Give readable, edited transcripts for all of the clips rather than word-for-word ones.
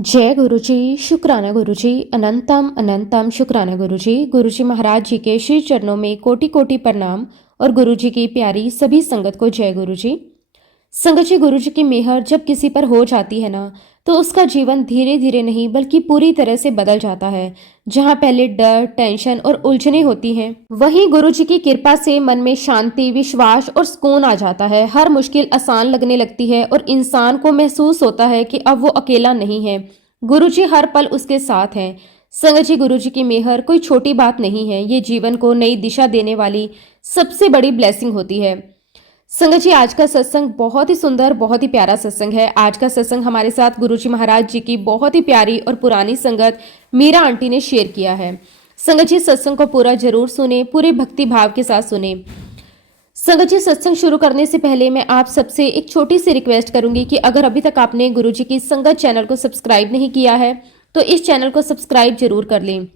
जय गुरुजी, शुक्राना गुरुजी, अनंतम अनंतम शुक्राना गुरुजी। गुरुजी महाराज जी के श्री चरणों में कोटि कोटि प्रणाम और गुरुजी की प्यारी सभी संगत को जय गुरुजी। संगत जी, गुरुजी की मेहर जब किसी पर हो जाती है ना, तो उसका जीवन धीरे धीरे नहीं बल्कि पूरी तरह से बदल जाता है। जहाँ पहले डर, टेंशन और उलझने होती हैं, वहीं गुरुजी की कृपा से मन में शांति, विश्वास और सुकून आ जाता है। हर मुश्किल आसान लगने लगती है और इंसान को महसूस होता है कि अब वो अकेला नहीं है, गुरुजी हर पल उसके साथ हैं। संगत जी, गुरुजी की मेहर कोई छोटी बात नहीं है, ये जीवन को नई दिशा देने वाली सबसे बड़ी ब्लेसिंग होती है। संगत जी, आज का सत्संग बहुत ही सुंदर, बहुत ही प्यारा सत्संग है। आज का सत्संग हमारे साथ गुरुजी महाराज जी की बहुत ही प्यारी और पुरानी संगत मीरा आंटी ने शेयर किया है। संगत जी, सत्संग को पूरा जरूर सुने, पूरे भक्ति भाव के साथ सुने। संगत जी, सत्संग शुरू करने से पहले मैं आप सबसे एक छोटी सी रिक्वेस्ट करूंगी कि अगर अभी तक आपने गुरुजी की संगत चैनल को सब्सक्राइब नहीं किया है तो इस चैनल को सब्सक्राइब जरूर कर लें,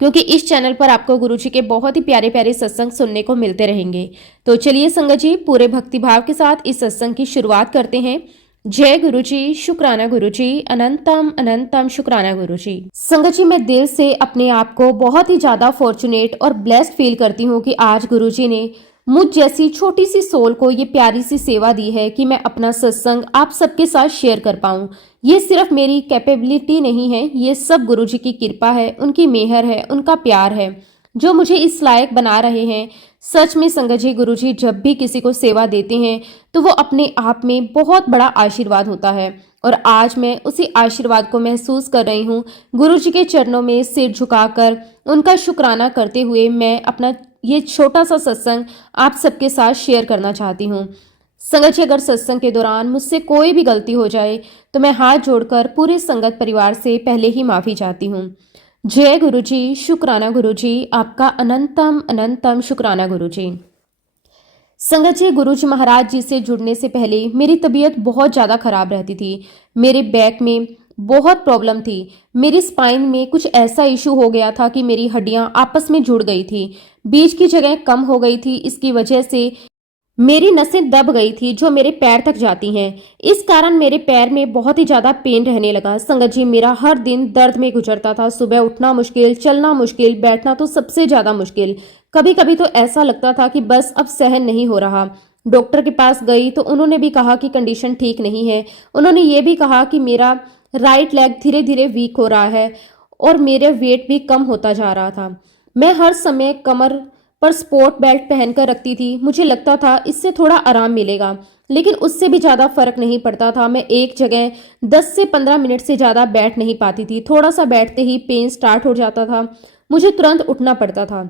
क्योंकि इस चैनल पर आपको गुरुजी के बहुत ही प्यारे प्यारे सत्संग सुनने को मिलते रहेंगे। तो चलिए संगत जी, पूरे भक्ति भाव के साथ इस सत्संग की शुरुआत करते हैं। जय गुरुजी, शुक्राना गुरुजी, अनंतम अनंतम शुक्राना गुरुजी। संगत जी, मैं दिल से अपने आप को बहुत ही ज्यादा फॉर्चुनेट और ब्लेस्ड फील करती हूँ कि आज गुरुजी ने मुझ जैसी छोटी सी सोल को ये प्यारी सी सेवा दी है कि मैं अपना सत्संग आप सबके साथ शेयर कर पाऊं। ये सिर्फ मेरी कैपेबिलिटी नहीं है, ये सब गुरुजी की कृपा है, उनकी मेहर है, उनका प्यार है जो मुझे इस लायक बना रहे हैं। सच में संगत जी, गुरुजी जब भी किसी को सेवा देते हैं तो वो अपने आप में बहुत बड़ा आशीर्वाद होता है और आज मैं उसी आशीर्वाद को महसूस कर रही हूँ। गुरुजी के चरणों में सिर झुकाकर उनका शुक्राना करते हुए मैं अपना ये छोटा सा सत्संग आप सबके साथ शेयर करना चाहती हूँ। संगत जी, अगर सत्संग के दौरान मुझसे कोई भी गलती हो जाए तो मैं हाथ जोड़कर पूरे संगत परिवार से पहले ही माफी चाहती हूँ। जय गुरुजी, शुक्राना गुरुजी, आपका अनंतम अनंतम शुक्राना गुरुजी। संगत जी, गुरुजी महाराज जी से जुड़ने से पहले मेरी तबीयत बहुत ज़्यादा खराब रहती थी। मेरे बैक में बहुत प्रॉब्लम थी। मेरी स्पाइन में कुछ ऐसा इशू हो गया था कि मेरी हड्डियां आपस में जुड़ गई थी, बीच की जगह कम हो गई थी। इसकी वजह से मेरी नसें दब गई थी जो मेरे पैर तक जाती हैं। इस कारण मेरे पैर में बहुत ही ज्यादा पेन रहने लगा। संगत जी, मेरा हर दिन दर्द में गुजरता था। सुबह उठना मुश्किल, चलना मुश्किल, बैठना तो सबसे ज्यादा मुश्किल। कभी कभी तो ऐसा लगता था कि बस अब सहन नहीं हो रहा। डॉक्टर के पास गई तो उन्होंने भी कहा कि कंडीशन ठीक नहीं है। उन्होंने ये भी कहा कि मेरा राइट लेग धीरे धीरे वीक हो रहा है और मेरे वेट भी कम होता जा रहा था। मैं हर समय कमर पर स्पोर्ट बेल्ट पहनकर रखती थी। मुझे लगता था इससे थोड़ा आराम मिलेगा, लेकिन उससे भी ज़्यादा फर्क नहीं पड़ता था। मैं एक जगह 10 से 15 मिनट से ज़्यादा बैठ नहीं पाती थी। थोड़ा सा बैठते ही पेन स्टार्ट हो जाता था, मुझे तुरंत उठना पड़ता था।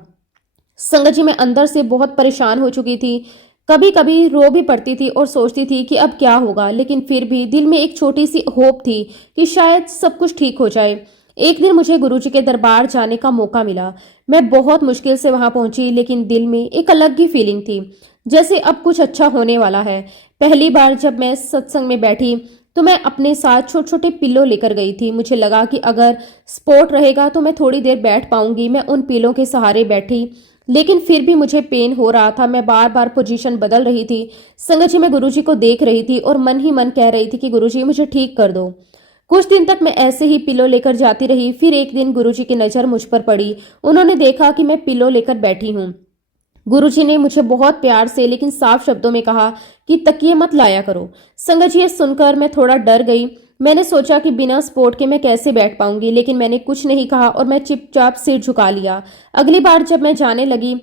संगत जी, मैं अंदर से बहुत परेशान हो चुकी थी। कभी कभी रो भी पड़ती थी और सोचती थी कि अब क्या होगा, लेकिन फिर भी दिल में एक छोटी सी होप थी कि शायद सब कुछ ठीक हो जाए। एक दिन मुझे गुरुजी के दरबार जाने का मौका मिला। मैं बहुत मुश्किल से वहां पहुंची, लेकिन दिल में एक अलग ही फीलिंग थी, जैसे अब कुछ अच्छा होने वाला है। पहली बार जब मैं सत्संग में बैठी तो मैं अपने साथ छोटे छोटे पिल्लो लेकर गई थी। मुझे लगा कि अगर सपोर्ट रहेगा तो मैं थोड़ी देर बैठ पाऊंगी। मैं उन पिल्लों के सहारे बैठी, लेकिन फिर भी मुझे पेन हो रहा था। मैं बार बार पोजीशन बदल रही थी। संगत जी, मैं गुरुजी को देख रही थी और मन ही मन कह रही थी कि गुरुजी मुझे ठीक कर दो। कुछ दिन तक मैं ऐसे ही पिलो लेकर जाती रही। फिर एक दिन गुरुजी की नज़र मुझ पर पड़ी। उन्होंने देखा कि मैं पिलो लेकर बैठी हूँ। गुरुजी ने मुझे बहुत प्यार से लेकिन साफ शब्दों में कहा कि तकिए मत लाया करो। संगत जी, ये सुनकर मैं थोड़ा डर गई। मैंने सोचा कि बिना सपोर्ट के मैं कैसे बैठ पाऊंगी, लेकिन मैंने कुछ नहीं कहा और मैं चुपचाप सिर झुका लिया। अगली बार जब मैं जाने लगी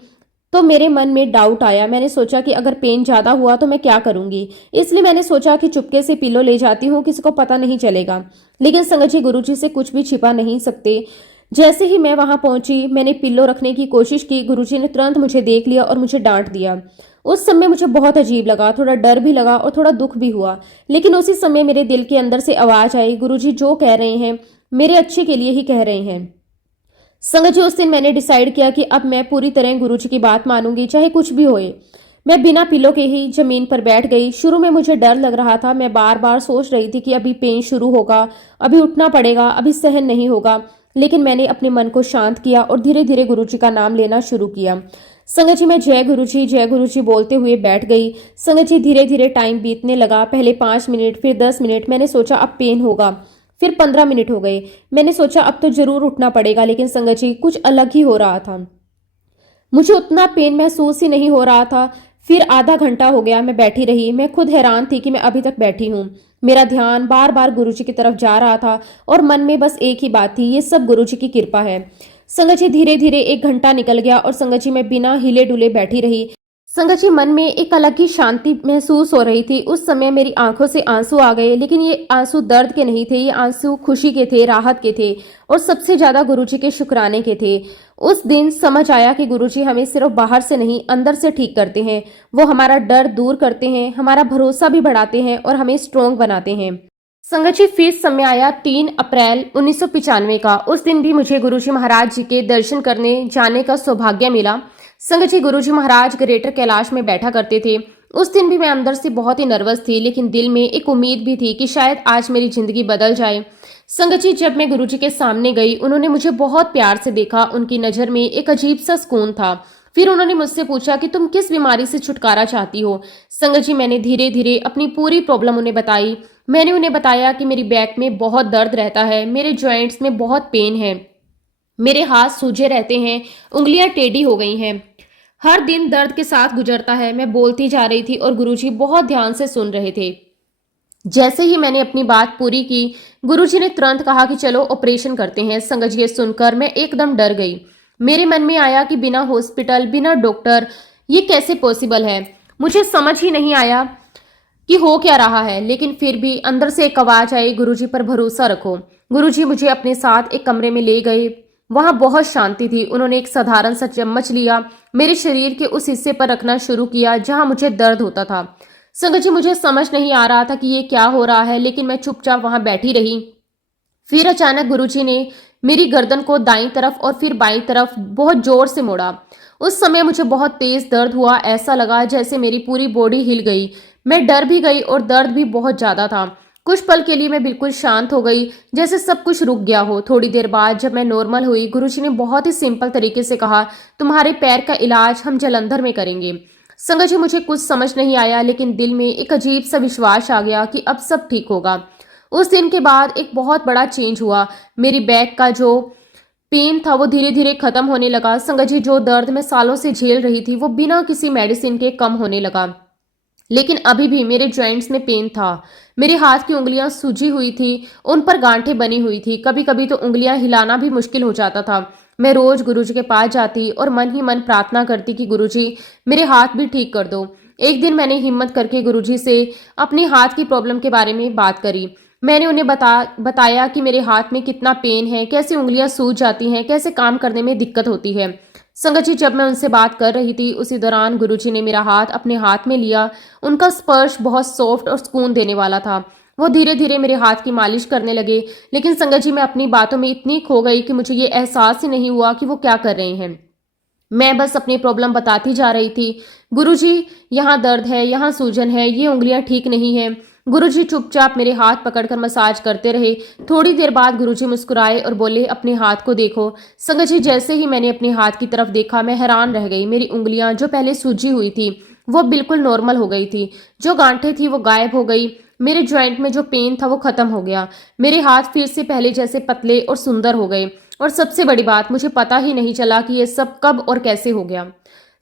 तो मेरे मन में डाउट आया। मैंने सोचा कि अगर पेन ज़्यादा हुआ तो मैं क्या करूंगी, इसलिए मैंने सोचा कि चुपके से पिलो ले जाती हूँ, किसी को पता नहीं चलेगा। लेकिन संगत जी, गुरुजी से कुछ भी छिपा नहीं सकते। जैसे ही मैं वहां पहुंची, मैंने पिल्लो रखने की कोशिश की। गुरुजी ने तुरंत मुझे देख लिया और मुझे डांट दिया। उस समय मुझे बहुत अजीब लगा, थोड़ा डर भी लगा और थोड़ा दुख भी हुआ। लेकिन उसी समय मेरे दिल के अंदर से आवाज आई, गुरुजी जो कह रहे हैं मेरे अच्छे के लिए ही कह रहे हैं। संगत जी, उस दिन मैंने डिसाइड किया कि अब मैं पूरी तरह गुरुजी की बात मानूंगी, चाहे कुछ भी होए। मैं बिना पिलो के ही जमीन पर बैठ गई। शुरू में मुझे डर लग रहा था। मैं बार बार सोच रही थी कि अभी पेन शुरू होगा, अभी उठना पड़ेगा, अभी सहन नहीं होगा। लेकिन मैंने अपने मन को शांत किया और धीरे धीरे गुरुजी का नाम लेना शुरू किया। संगत जी, मैं जय गुरुजी बोलते हुए बैठ गई। संगत जी, धीरे धीरे टाइम बीतने लगा। पहले 5 मिनट, फिर 10 मिनट। मैंने सोचा अब पेन होगा। फिर 15 मिनट हो गए। मैंने सोचा अब तो जरूर उठना पड़ेगा, लेकिन संगत जी कुछ अलग ही हो रहा था। मुझे उतना पेन महसूस ही नहीं हो रहा था। फिर आधा घंटा हो गया मैं बैठी रही। मैं खुद हैरान थी कि मैं अभी तक बैठी हूँ। मेरा ध्यान बार बार गुरुजी की तरफ जा रहा था और मन में बस एक ही बात थी, ये सब गुरुजी की कृपा है। संगत जी धीरे धीरे 1 घंटा निकल गया और संगत जी मैं बिना हिले डुले बैठी रही। संगत जी मन में एक अलग ही शांति महसूस हो रही थी। उस समय मेरी आंखों से आंसू आ गए, लेकिन ये आंसू दर्द के नहीं थे, ये आंसू खुशी के थे, राहत के थे और सबसे ज्यादा गुरुजी के शुक्राने के थे। उस दिन समझ आया कि गुरुजी हमें सिर्फ बाहर से नहीं अंदर से ठीक करते हैं। वो हमारा डर दूर करते हैं, हमारा भरोसा भी बढ़ाते हैं और हमें स्ट्रोंग बनाते हैं। संगत जी फिर समय आया 3 अप्रैल 1995 का। उस दिन भी मुझे गुरुजी महाराज जी के दर्शन करने जाने का सौभाग्य मिला। संगत जी गुरुजी महाराज ग्रेटर कैलाश में बैठा करते थे। उस दिन भी मैं अंदर से बहुत ही नर्वस थी, लेकिन दिल में एक उम्मीद भी थी कि शायद आज मेरी जिंदगी बदल जाए। संगत जी जब मैं गुरुजी के सामने गई, उन्होंने मुझे बहुत प्यार से देखा। उनकी नजर में एक अजीब सा सुकून था। फिर उन्होंने मुझसे पूछा कि तुम किस बीमारी से छुटकारा चाहती हो। संगत जी मैंने धीरे धीरे अपनी पूरी प्रॉब्लम उन्हें बताई। मैंने उन्हें बताया कि मेरी बैक में बहुत दर्द रहता है, मेरे जॉइंट्स में बहुत पेन है, मेरे हाथ सूजे रहते हैं, उंगलियां टेढ़ी हो गई हैं, हर दिन दर्द के साथ गुजरता है। मैं बोलती जा रही थी और गुरुजी बहुत ध्यान से सुन रहे थे। जैसे ही मैंने अपनी बात पूरी की, गुरुजी ने तुरंत कहा कि चलो ऑपरेशन करते हैं। संगत जी ये सुनकर मैं एकदम डर गई। मेरे मन में आया कि बिना हॉस्पिटल, बिना डॉक्टर ये कैसे पॉसिबल है। मुझे समझ ही नहीं आया कि हो क्या रहा है, लेकिन फिर भी अंदर से एक आवाज आई, गुरुजी पर भरोसा रखो। गुरुजी मुझे अपने साथ एक कमरे में ले गए। वहां बहुत शांति थी। उन्होंने एक साधारण सा चम्मच लिया, मेरे शरीर के उस हिस्से पर रखना शुरू किया जहां मुझे दर्द होता था। संगत जी मुझे समझ नहीं आ रहा था कि ये क्या हो रहा है, लेकिन मैं चुपचाप वहां बैठी रही। फिर अचानक गुरुजी ने मेरी गर्दन को दाईं तरफ और फिर बाईं तरफ बहुत जोर से मोड़ा। उस समय मुझे बहुत तेज दर्द हुआ। ऐसा लगा जैसे मेरी पूरी बॉडी हिल गई। मैं डर भी गई और दर्द भी बहुत ज्यादा था। कुछ पल के लिए मैं बिल्कुल शांत हो गई, जैसे सब कुछ रुक गया हो। थोड़ी देर बाद जब मैं नॉर्मल हुई, गुरुजी ने बहुत ही सिंपल तरीके से कहा, तुम्हारे पैर का इलाज हम जालंधर में करेंगे। संगत जी मुझे कुछ समझ नहीं आया, लेकिन दिल में एक अजीब सा विश्वास आ गया कि अब सब ठीक होगा। उस दिन के बाद एक बहुत बड़ा चेंज हुआ। मेरी बैक का जो पेन था वो धीरे धीरे खत्म होने लगा। संगत जी जो दर्द मैं सालों से झेल रही थी वो बिना किसी मेडिसिन के कम होने लगा। लेकिन अभी भी मेरे जॉइंट्स में पेन था। मेरे हाथ की उंगलियां सूजी हुई थी, उन पर गांठें बनी हुई थी। कभी कभी तो उंगलियां हिलाना भी मुश्किल हो जाता था। मैं रोज गुरुजी के पास जाती और मन ही मन प्रार्थना करती कि गुरुजी मेरे हाथ भी ठीक कर दो। एक दिन मैंने हिम्मत करके गुरुजी से अपनी हाथ की प्रॉब्लम के बारे में बात करी। मैंने उन्हें बताया कि मेरे हाथ में कितना पेन है, कैसे उंगलियां सूज जाती हैं, कैसे काम करने में दिक्कत होती है। संगत जी जब मैं उनसे बात कर रही थी, उसी दौरान गुरुजी ने मेरा हाथ अपने हाथ में लिया। उनका स्पर्श बहुत सॉफ्ट और सुकून देने वाला था। वो धीरे धीरे मेरे हाथ की मालिश करने लगे। लेकिन संगत जी मैं अपनी बातों में इतनी खो गई कि मुझे ये एहसास ही नहीं हुआ कि वो क्या कर रहे हैं। मैं बस अपनी प्रॉब्लम बताती जा रही थी। गुरुजी यहाँ दर्द है, यहाँ सूजन है, ये उंगलियां ठीक नहीं है। गुरुजी चुपचाप मेरे हाथ पकड़कर मसाज करते रहे। थोड़ी देर बाद गुरुजी मुस्कुराए और बोले, अपने हाथ को देखो। संगत जी जैसे ही मैंने अपने हाथ की तरफ देखा, मैं हैरान रह गई। मेरी उंगलियां जो पहले सूजी हुई थी वो बिल्कुल नॉर्मल हो गई थी। जो गांठें थी वो गायब हो गई। मेरे ज्वाइंट में जो पेन था वो खत्म हो गया। मेरे हाथ फिर से पहले जैसे पतले और सुंदर हो गए। और सबसे बड़ी बात, मुझे पता ही नहीं चला कि ये सब कब और कैसे हो गया।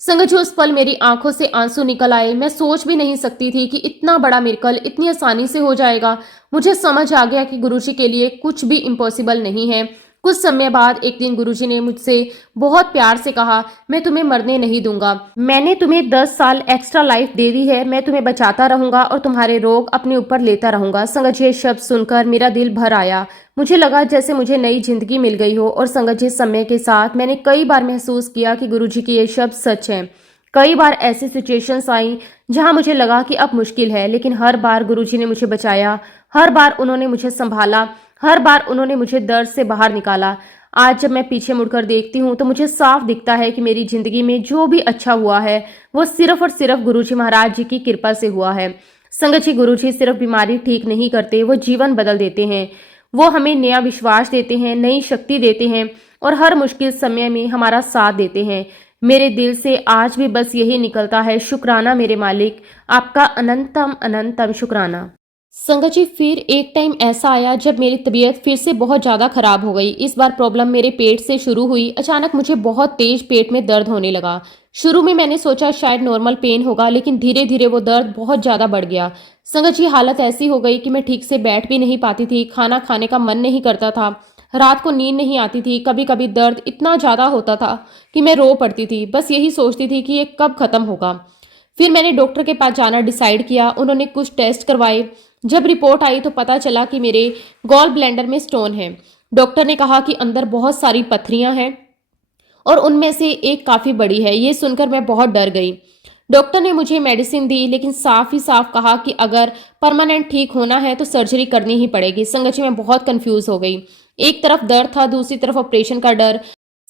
संगत जी उस पल मेरी आंखों से आंसू निकल आए। मैं सोच भी नहीं सकती थी कि इतना बड़ा मिरेकल इतनी आसानी से हो जाएगा। मुझे समझ आ गया कि गुरुजी के लिए कुछ भी इम्पॉसिबल नहीं है। कुछ समय बाद एक दिन गुरुजी ने मुझसे बहुत प्यार से कहा, मैं तुम्हें मरने नहीं दूंगा। मैंने तुम्हें 10 साल एक्स्ट्रा लाइफ दे दी है। मैं तुम्हें बचाता रहूंगा और तुम्हारे रोग अपने ऊपर लेता रहूंगा। संगत जी ये शब्द सुनकर मेरा दिल भर आया। मुझे लगा जैसे मुझे नई जिंदगी मिल गई हो। और संगत जी समय के साथ मैंने कई बार महसूस किया कि गुरुजी की ये शब्द सच हैं। कई बार ऐसी सिचुएशंस आई जहां मुझे लगा कि अब मुश्किल है, लेकिन हर बार गुरुजी ने मुझे बचाया। हर बार उन्होंने मुझे संभाला। हर बार उन्होंने मुझे दर्द से बाहर निकाला। आज जब मैं पीछे मुड़कर देखती हूँ तो मुझे साफ दिखता है कि मेरी जिंदगी में जो भी अच्छा हुआ है वो सिर्फ और सिर्फ गुरुजी महाराज जी की कृपा से हुआ है। संगत जी गुरुजी सिर्फ बीमारी ठीक नहीं करते, वो जीवन बदल देते हैं। वो हमें नया विश्वास देते हैं, नई शक्ति देते हैं और हर मुश्किल समय में हमारा साथ देते हैं। मेरे दिल से आज भी बस यही निकलता है, शुक्राना मेरे मालिक, आपका अनंतम अनंतम शुक्राना। संगत जी, फिर एक टाइम ऐसा आया जब मेरी तबीयत फिर से बहुत ज़्यादा ख़राब हो गई। इस बार प्रॉब्लम मेरे पेट से शुरू हुई। अचानक मुझे बहुत तेज पेट में दर्द होने लगा। शुरू में मैंने सोचा शायद नॉर्मल पेन होगा, लेकिन धीरे धीरे वो दर्द बहुत ज़्यादा बढ़ गया। संगत जी, हालत ऐसी हो गई कि मैं ठीक से बैठ भी नहीं पाती थी, खाना खाने का मन नहीं करता था, रात को नींद नहीं आती थी। कभी कभी दर्द इतना ज़्यादा होता था कि मैं रो पड़ती थी, बस यही सोचती थी कि ये कब ख़त्म होगा। फिर मैंने डॉक्टर के पास जाना डिसाइड किया। उन्होंने कुछ टेस्ट करवाए। जब रिपोर्ट आई तो पता चला कि मेरे गॉल ब्लैंडर में स्टोन है। डॉक्टर ने कहा कि अंदर बहुत सारी पथरियां हैं और उनमें से एक काफ़ी बड़ी है। ये सुनकर मैं बहुत डर गई। डॉक्टर ने मुझे मेडिसिन दी, लेकिन साफ ही साफ कहा कि अगर परमानेंट ठीक होना है तो सर्जरी करनी ही पड़ेगी। संगत जी, मैं बहुत कंफ्यूज हो गई। एक तरफ दर्द था, दूसरी तरफ ऑपरेशन का डर।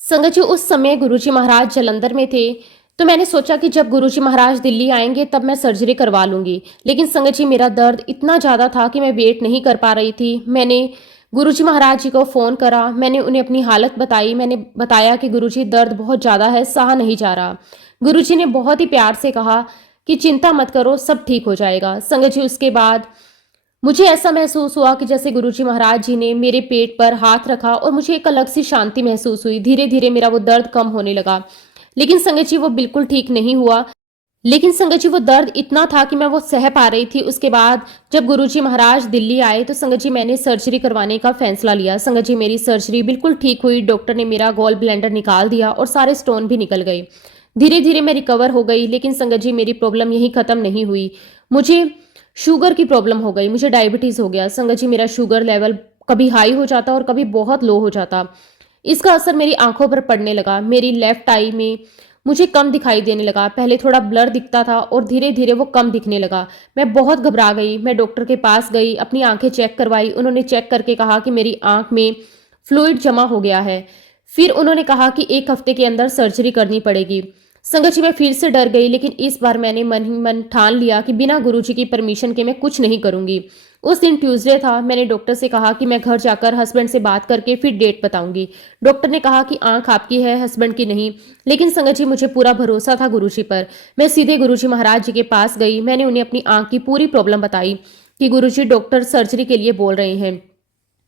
संगत जी, उस समय गुरुजी महाराज जालंधर में थे, तो मैंने सोचा कि जब गुरुजी महाराज दिल्ली आएंगे तब मैं सर्जरी करवा लूंगी। लेकिन संगत जी, मेरा दर्द इतना ज़्यादा था कि मैं वेट नहीं कर पा रही थी। मैंने गुरुजी महाराज जी को फ़ोन करा। मैंने उन्हें अपनी हालत बताई। मैंने बताया कि गुरुजी, दर्द बहुत ज़्यादा है, सहा नहीं जा रहा। गुरुजी ने बहुत ही प्यार से कहा कि चिंता मत करो, सब ठीक हो जाएगा। संगत जी, उसके बाद मुझे ऐसा महसूस हुआ कि जैसे गुरुजी महाराज जी ने मेरे पेट पर हाथ रखा और मुझे एक अलग सी शांति महसूस हुई। धीरे धीरे मेरा वो दर्द कम होने लगा। लेकिन संगत जी, वो बिल्कुल ठीक नहीं हुआ। लेकिन संगत जी, वो दर्द इतना था कि मैं वो सह पा रही थी। उसके बाद जब गुरुजी महाराज दिल्ली आए तो संगत जी, मैंने सर्जरी करवाने का फैसला लिया। संगत जी, मेरी सर्जरी बिल्कुल ठीक हुई। डॉक्टर ने मेरा गॉल ब्लैंडर निकाल दिया और सारे स्टोन भी निकल गए। धीरे धीरे मैं रिकवर हो गई। लेकिन संगत जी, मेरी प्रॉब्लम यही खत्म नहीं हुई। मुझे शुगर की प्रॉब्लम हो गई, मुझे डायबिटीज हो गया। संगत जी, मेरा शुगर लेवल कभी हाई हो जाता और कभी बहुत लो हो जाता। इसका असर मेरी आंखों पर पड़ने लगा। मेरी लेफ्ट आई में मुझे कम दिखाई देने लगा। पहले थोड़ा ब्लर दिखता था और धीरे धीरे वो कम दिखने लगा। मैं बहुत घबरा गई। मैं डॉक्टर के पास गई, अपनी आंखें चेक करवाई। उन्होंने चेक करके कहा कि मेरी आंख में फ्लूइड जमा हो गया है। फिर उन्होंने कहा कि 1 हफ्ते के अंदर सर्जरी करनी पड़ेगी। संगत जी, मैं फिर से डर गई, लेकिन इस बार मैंने मन ही मन ठान लिया कि बिना गुरुजी की परमिशन के मैं कुछ नहीं करूंगी। उस दिन ट्यूसडे था। मैंने डॉक्टर से कहा कि मैं घर जाकर हस्बैंड से बात करके फिर डेट बताऊंगी। डॉक्टर ने कहा कि आंख आपकी है, हस्बैंड की नहीं। लेकिन संगत जी, मुझे पूरा भरोसा था गुरुजी पर। मैं सीधे गुरुजी महाराज जी के पास गई। मैंने उन्हें अपनी आंख की पूरी प्रॉब्लम बताई कि गुरुजी, डॉक्टर सर्जरी के लिए बोल रहे हैं।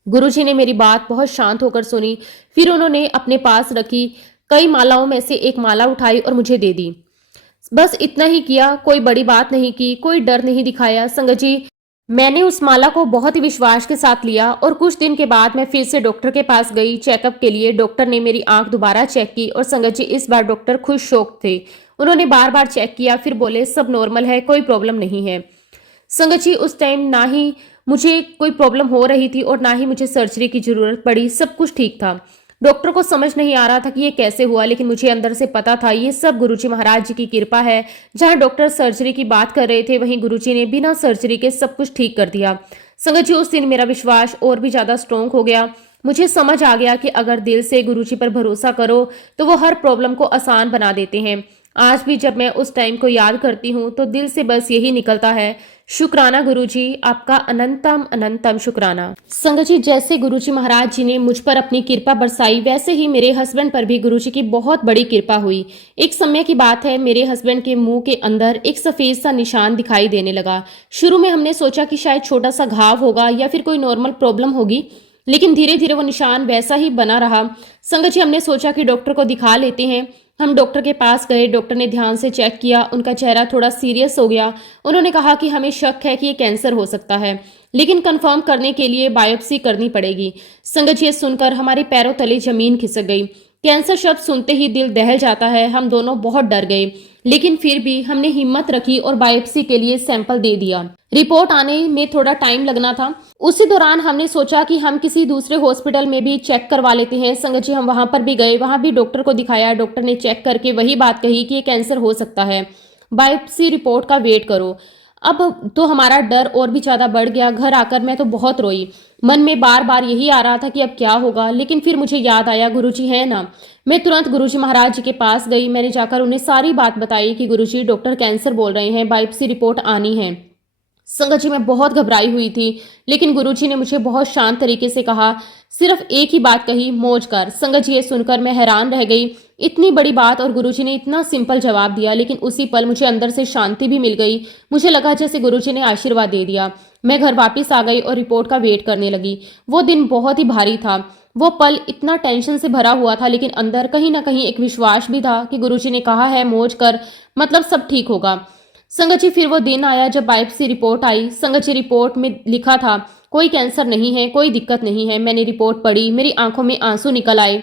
गुरुजी ने मेरी बात बहुत शांत होकर सुनी। फिर उन्होंने अपने पास रखी कई मालाओं में से एक माला उठाई और मुझे दे दी। बस इतना ही किया, कोई बड़ी बात नहीं की, कोई डर नहीं दिखाया। संगत जी, मैंने उस माला को बहुत ही विश्वास के साथ लिया और कुछ दिन के बाद मैं फिर से डॉक्टर के पास गई चेकअप के लिए। डॉक्टर ने मेरी आंख दोबारा चेक की और संगत जी, इस बार डॉक्टर खुद शौक थे। उन्होंने बार बार चेक किया, फिर बोले सब नॉर्मल है, कोई प्रॉब्लम नहीं है। संगत जी, उस टाइम ना ही मुझे कोई प्रॉब्लम हो रही थी और ना ही मुझे सर्जरी की जरूरत पड़ी। सब कुछ ठीक था। डॉक्टर को समझ नहीं आ रहा था कि ये कैसे हुआ, लेकिन मुझे अंदर से पता था ये सब गुरुजी महाराज जी की कृपा है। जहां डॉक्टर सर्जरी की बात कर रहे थे, वहीं गुरुजी ने बिना सर्जरी के सब कुछ ठीक कर दिया। संगत जी, उस दिन मेरा विश्वास और भी ज्यादा स्ट्रोंग हो गया। मुझे समझ आ गया कि अगर दिल से गुरुजी पर भरोसा करो तो वो हर प्रॉब्लम को आसान बना देते हैं। आज भी जब मैं उस टाइम को याद करती हूँ तो दिल से बस यही निकलता है, शुक्राना गुरुजी, आपका अनंतम अनंतम शुक्राना। संगत जी, जैसे गुरुजी महाराज जी ने मुझ पर अपनी कृपा बरसाई, वैसे ही मेरे हस्बैंड पर भी गुरुजी की बहुत बड़ी कृपा हुई। एक समय की बात है, मेरे हस्बैंड के मुंह के अंदर एक सफेद सा निशान दिखाई देने लगा। शुरू में हमने सोचा कि शायद छोटा सा घाव होगा या फिर कोई नॉर्मल प्रॉब्लम होगी, लेकिन धीरे धीरे वो निशान वैसा ही बना रहा। संगत जी, हमने सोचा कि डॉक्टर को दिखा लेते हैं। हम डॉक्टर के पास गए। डॉक्टर ने ध्यान से चेक किया। उनका चेहरा थोड़ा सीरियस हो गया। उन्होंने कहा कि हमें शक है कि ये कैंसर हो सकता है, लेकिन कंफर्म करने के लिए बायोप्सी करनी पड़ेगी। संगत जी, सुनकर हमारे पैरों तले जमीन खिसक गई। कैंसर शब्द सुनते ही दिल दहल जाता है। हम दोनों बहुत डर गए, लेकिन फिर भी हमने हिम्मत रखी और बायोप्सी के लिए सैंपल दे दिया। रिपोर्ट आने में थोड़ा टाइम लगना था। उसी दौरान हमने सोचा कि हम किसी दूसरे हॉस्पिटल में भी चेक करवा लेते हैं। संगत जी, हम वहां पर भी गए। वहां भी डॉक्टर को दिखाया। डॉक्टर ने चेक करके वही बात कही कि ये कैंसर हो सकता है, बायोप्सी रिपोर्ट का वेट करो। अब तो हमारा डर और भी ज्यादा बढ़ गया। घर आकर मैं तो बहुत रोई। मन में बार बार यही आ रहा था कि अब क्या होगा, लेकिन फिर मुझे याद आया गुरुजी है ना। मैं तुरंत गुरुजी महाराज जी के पास गई। मैंने जाकर उन्हें सारी बात बताई कि गुरुजी, डॉक्टर कैंसर बोल रहे हैं, बायोप्सी रिपोर्ट आनी है। संगत जी मैं बहुत घबराई हुई थी, लेकिन गुरुजी ने मुझे बहुत शांत तरीके से कहा, सिर्फ एक ही बात कही, मौज कर। संगत जी ये सुनकर मैं हैरान रह गई, इतनी बड़ी बात और गुरुजी ने इतना सिंपल जवाब दिया, लेकिन उसी पल मुझे अंदर से शांति भी मिल गई। मुझे लगा जैसे गुरुजी ने आशीर्वाद दे दिया। मैं घर वापस आ गई और रिपोर्ट का वेट करने लगी। वो दिन बहुत ही भारी था। वो पल इतना टेंशन से भरा हुआ था, लेकिन अंदर कहीं ना कहीं एक विश्वास भी था कि गुरुजी ने कहा है मौज कर, मतलब सब ठीक होगा। संगत जी फिर वो दिन आया जब बायोप्सी रिपोर्ट आई। संगत जी रिपोर्ट में लिखा था कोई कैंसर नहीं है, कोई दिक्कत नहीं है। मैंने रिपोर्ट पढ़ी, मेरी आंखों में आंसू निकल आए।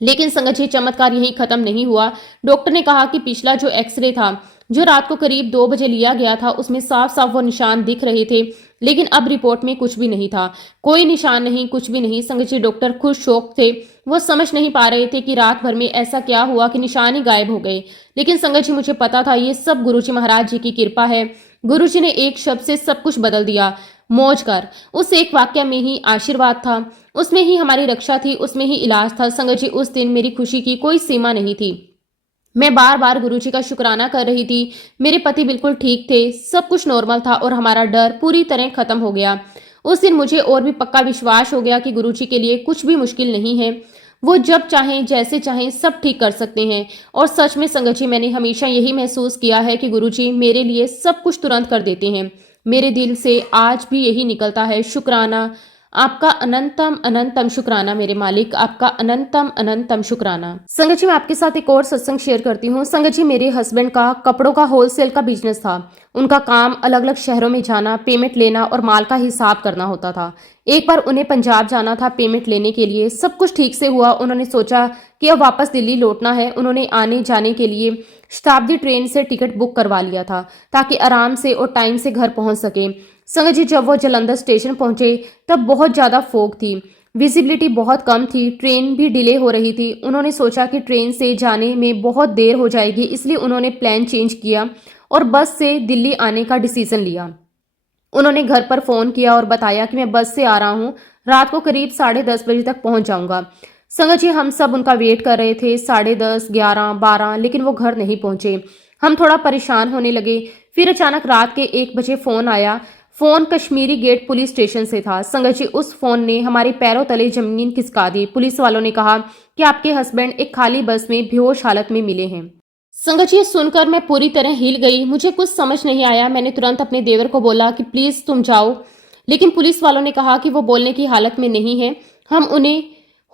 लेकिन संगत जी चमत्कार यहीं खत्म नहीं हुआ। डॉक्टर ने कहा कि पिछला जो एक्सरे था, जो रात को करीब 2 बजे लिया गया था, उसमें साफ साफ वो निशान दिख रहे थे, लेकिन अब रिपोर्ट में कुछ भी नहीं था। कोई निशान नहीं, कुछ भी नहीं। संगत जी डॉक्टर खुद शौक थे। वो समझ नहीं पा रहे थे कि रात भर में ऐसा क्या हुआ कि निशान ही गायब हो गए। लेकिन संगत जी मुझे पता था ये सब गुरुजी महाराज जी की कृपा है। गुरुजी ने एक शब्द से सब कुछ बदल दिया, मौज कर। उस एक वाक्य में ही आशीर्वाद था, उसमें ही हमारी रक्षा थी, उसमें ही इलाज था। संगत जी उस दिन मेरी खुशी की कोई सीमा नहीं थी। मैं बार बार गुरुजी का शुक्राना कर रही थी। मेरे पति बिल्कुल ठीक थे, सब कुछ नॉर्मल था और हमारा डर पूरी तरह खत्म हो गया। उस दिन मुझे और भी पक्का विश्वास हो गया कि गुरुजी के लिए कुछ भी मुश्किल नहीं है। वो जब चाहें जैसे चाहें सब ठीक कर सकते हैं। और सच में संगत जी मैंने हमेशा यही महसूस किया है कि गुरुजी मेरे लिए सब कुछ तुरंत कर देते हैं। मेरे दिल से आज भी यही निकलता है, शुक्राना, आपका अनंतम अनंतम शुक्राना मेरे मालिक, आपका अनंतम अनंतम शुक्राना। संगत जी मैं आपके साथ एक और सत्संग शेयर करती हूँ। संगत जी मेरे हस्बैंड का कपड़ों का होलसेल का बिजनेस था। उनका काम अलग अलग शहरों में जाना, पेमेंट लेना और माल का हिसाब करना होता था। एक बार उन्हें पंजाब जाना था पेमेंट लेने के लिए। सब कुछ ठीक से हुआ। उन्होंने सोचा कि अब वापस दिल्ली लौटना है। उन्होंने आने जाने के लिए शताब्दी ट्रेन से टिकट बुक करवा लिया था ताकि आराम से और टाइम से घर पहुंच सके। संगत जी जब वो जालंधर स्टेशन पहुंचे तब बहुत ज़्यादा फोग थी, विजिबिलिटी बहुत कम थी, ट्रेन भी डिले हो रही थी। उन्होंने सोचा कि ट्रेन से जाने में बहुत देर हो जाएगी, इसलिए उन्होंने प्लान चेंज किया और बस से दिल्ली आने का डिसीजन लिया। उन्होंने घर पर फ़ोन किया और बताया कि मैं बस से आ रहा हूँ, रात को करीब 10:30 बजे तक पहुँच जाऊँगा। संगत जी हम सब उनका वेट कर रहे थे, 10:30, 11, 12, लेकिन वो घर नहीं पहुँचे। हम थोड़ा परेशान होने लगे। फिर अचानक रात के 1 बजे फ़ोन आया। Phone Kashmiri Gate police station से था। संगत जी उस फ़ोन ने हमारे पैरों तले ज़मीन खिसका दी। पुलिस वालों ने कहा कि आपके हस्बैंड एक खाली बस में बेहोश हालत में मिले हैं। संगत जी ये सुनकर मैं पूरी तरह हिल गई। मुझे कुछ समझ नहीं आया। मैंने तुरंत अपने देवर को बोला कि प्लीज़ तुम जाओ, लेकिन पुलिस वालों ने कहा कि वो बोलने की हालत में नहीं है, हम उन्हें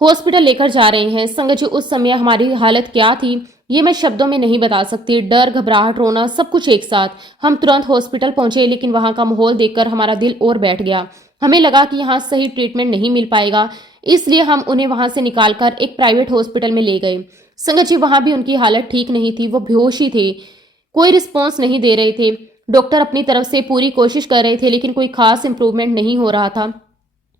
हॉस्पिटल लेकर जा रहे हैं। संगत जी उस समय हमारी हालत क्या थी ये मैं शब्दों में नहीं बता सकती। डर, घबराहट, रोना सब कुछ एक साथ। हम तुरंत हॉस्पिटल पहुंचे, लेकिन वहां का माहौल देखकर हमारा दिल और बैठ गया। हमें लगा कि यहाँ सही ट्रीटमेंट नहीं मिल पाएगा, इसलिए हम उन्हें वहां से निकालकर एक प्राइवेट हॉस्पिटल में ले गए। संगत जी वहां भी उनकी हालत ठीक नहीं थी, वो बेहोश ही थे, कोई रिस्पॉन्स नहीं दे रहे थे। डॉक्टर अपनी तरफ से पूरी कोशिश कर रहे थे, लेकिन कोई खास इंप्रूवमेंट नहीं हो रहा था।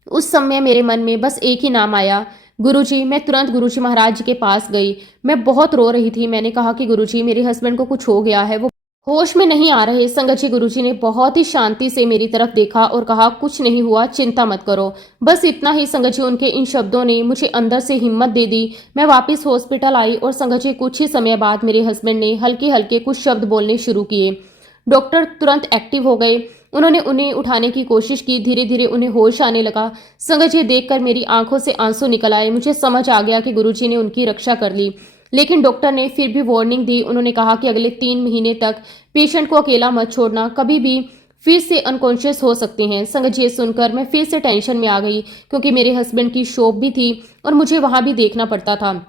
उस समय मेरे मन में बस एक ही नाम आया, गुरुजी। मैं तुरंत गुरुजी महाराज जी के पास गई। मैं बहुत रो रही थी। मैंने कहा कि गुरुजी मेरे हस्बैंड को कुछ हो गया है, वो होश में नहीं आ रहे। संगत जी गुरुजी ने बहुत ही शांति से मेरी तरफ देखा और कहा कुछ नहीं हुआ, चिंता मत करो। बस इतना ही। संगत जी उनके इन शब्दों ने मुझे अंदर से हिम्मत दे दी। मैं वापस हॉस्पिटल आई और संगत जी कुछ ही समय बाद मेरे हस्बैंड ने हल्के हल्के कुछ शब्द बोलने शुरू किए। डॉक्टर तुरंत एक्टिव हो गए। उन्होंने उन्हें उठाने की कोशिश की। धीरे धीरे उन्हें होश आने लगा। संगत जी देखकर मेरी आंखों से आंसू निकल आए। मुझे समझ आ गया कि गुरुजी ने उनकी रक्षा कर ली। लेकिन डॉक्टर ने फिर भी वार्निंग दी। उन्होंने कहा कि अगले 3 महीने तक पेशेंट को अकेला मत छोड़ना, कभी भी फिर से अनकॉन्शियस हो सकते हैं। संगत जी ये सुनकर मैं फिर से टेंशन में आ गई, क्योंकि मेरे हस्बैंड की शॉप भी थी और मुझे वहां भी देखना पड़ता था।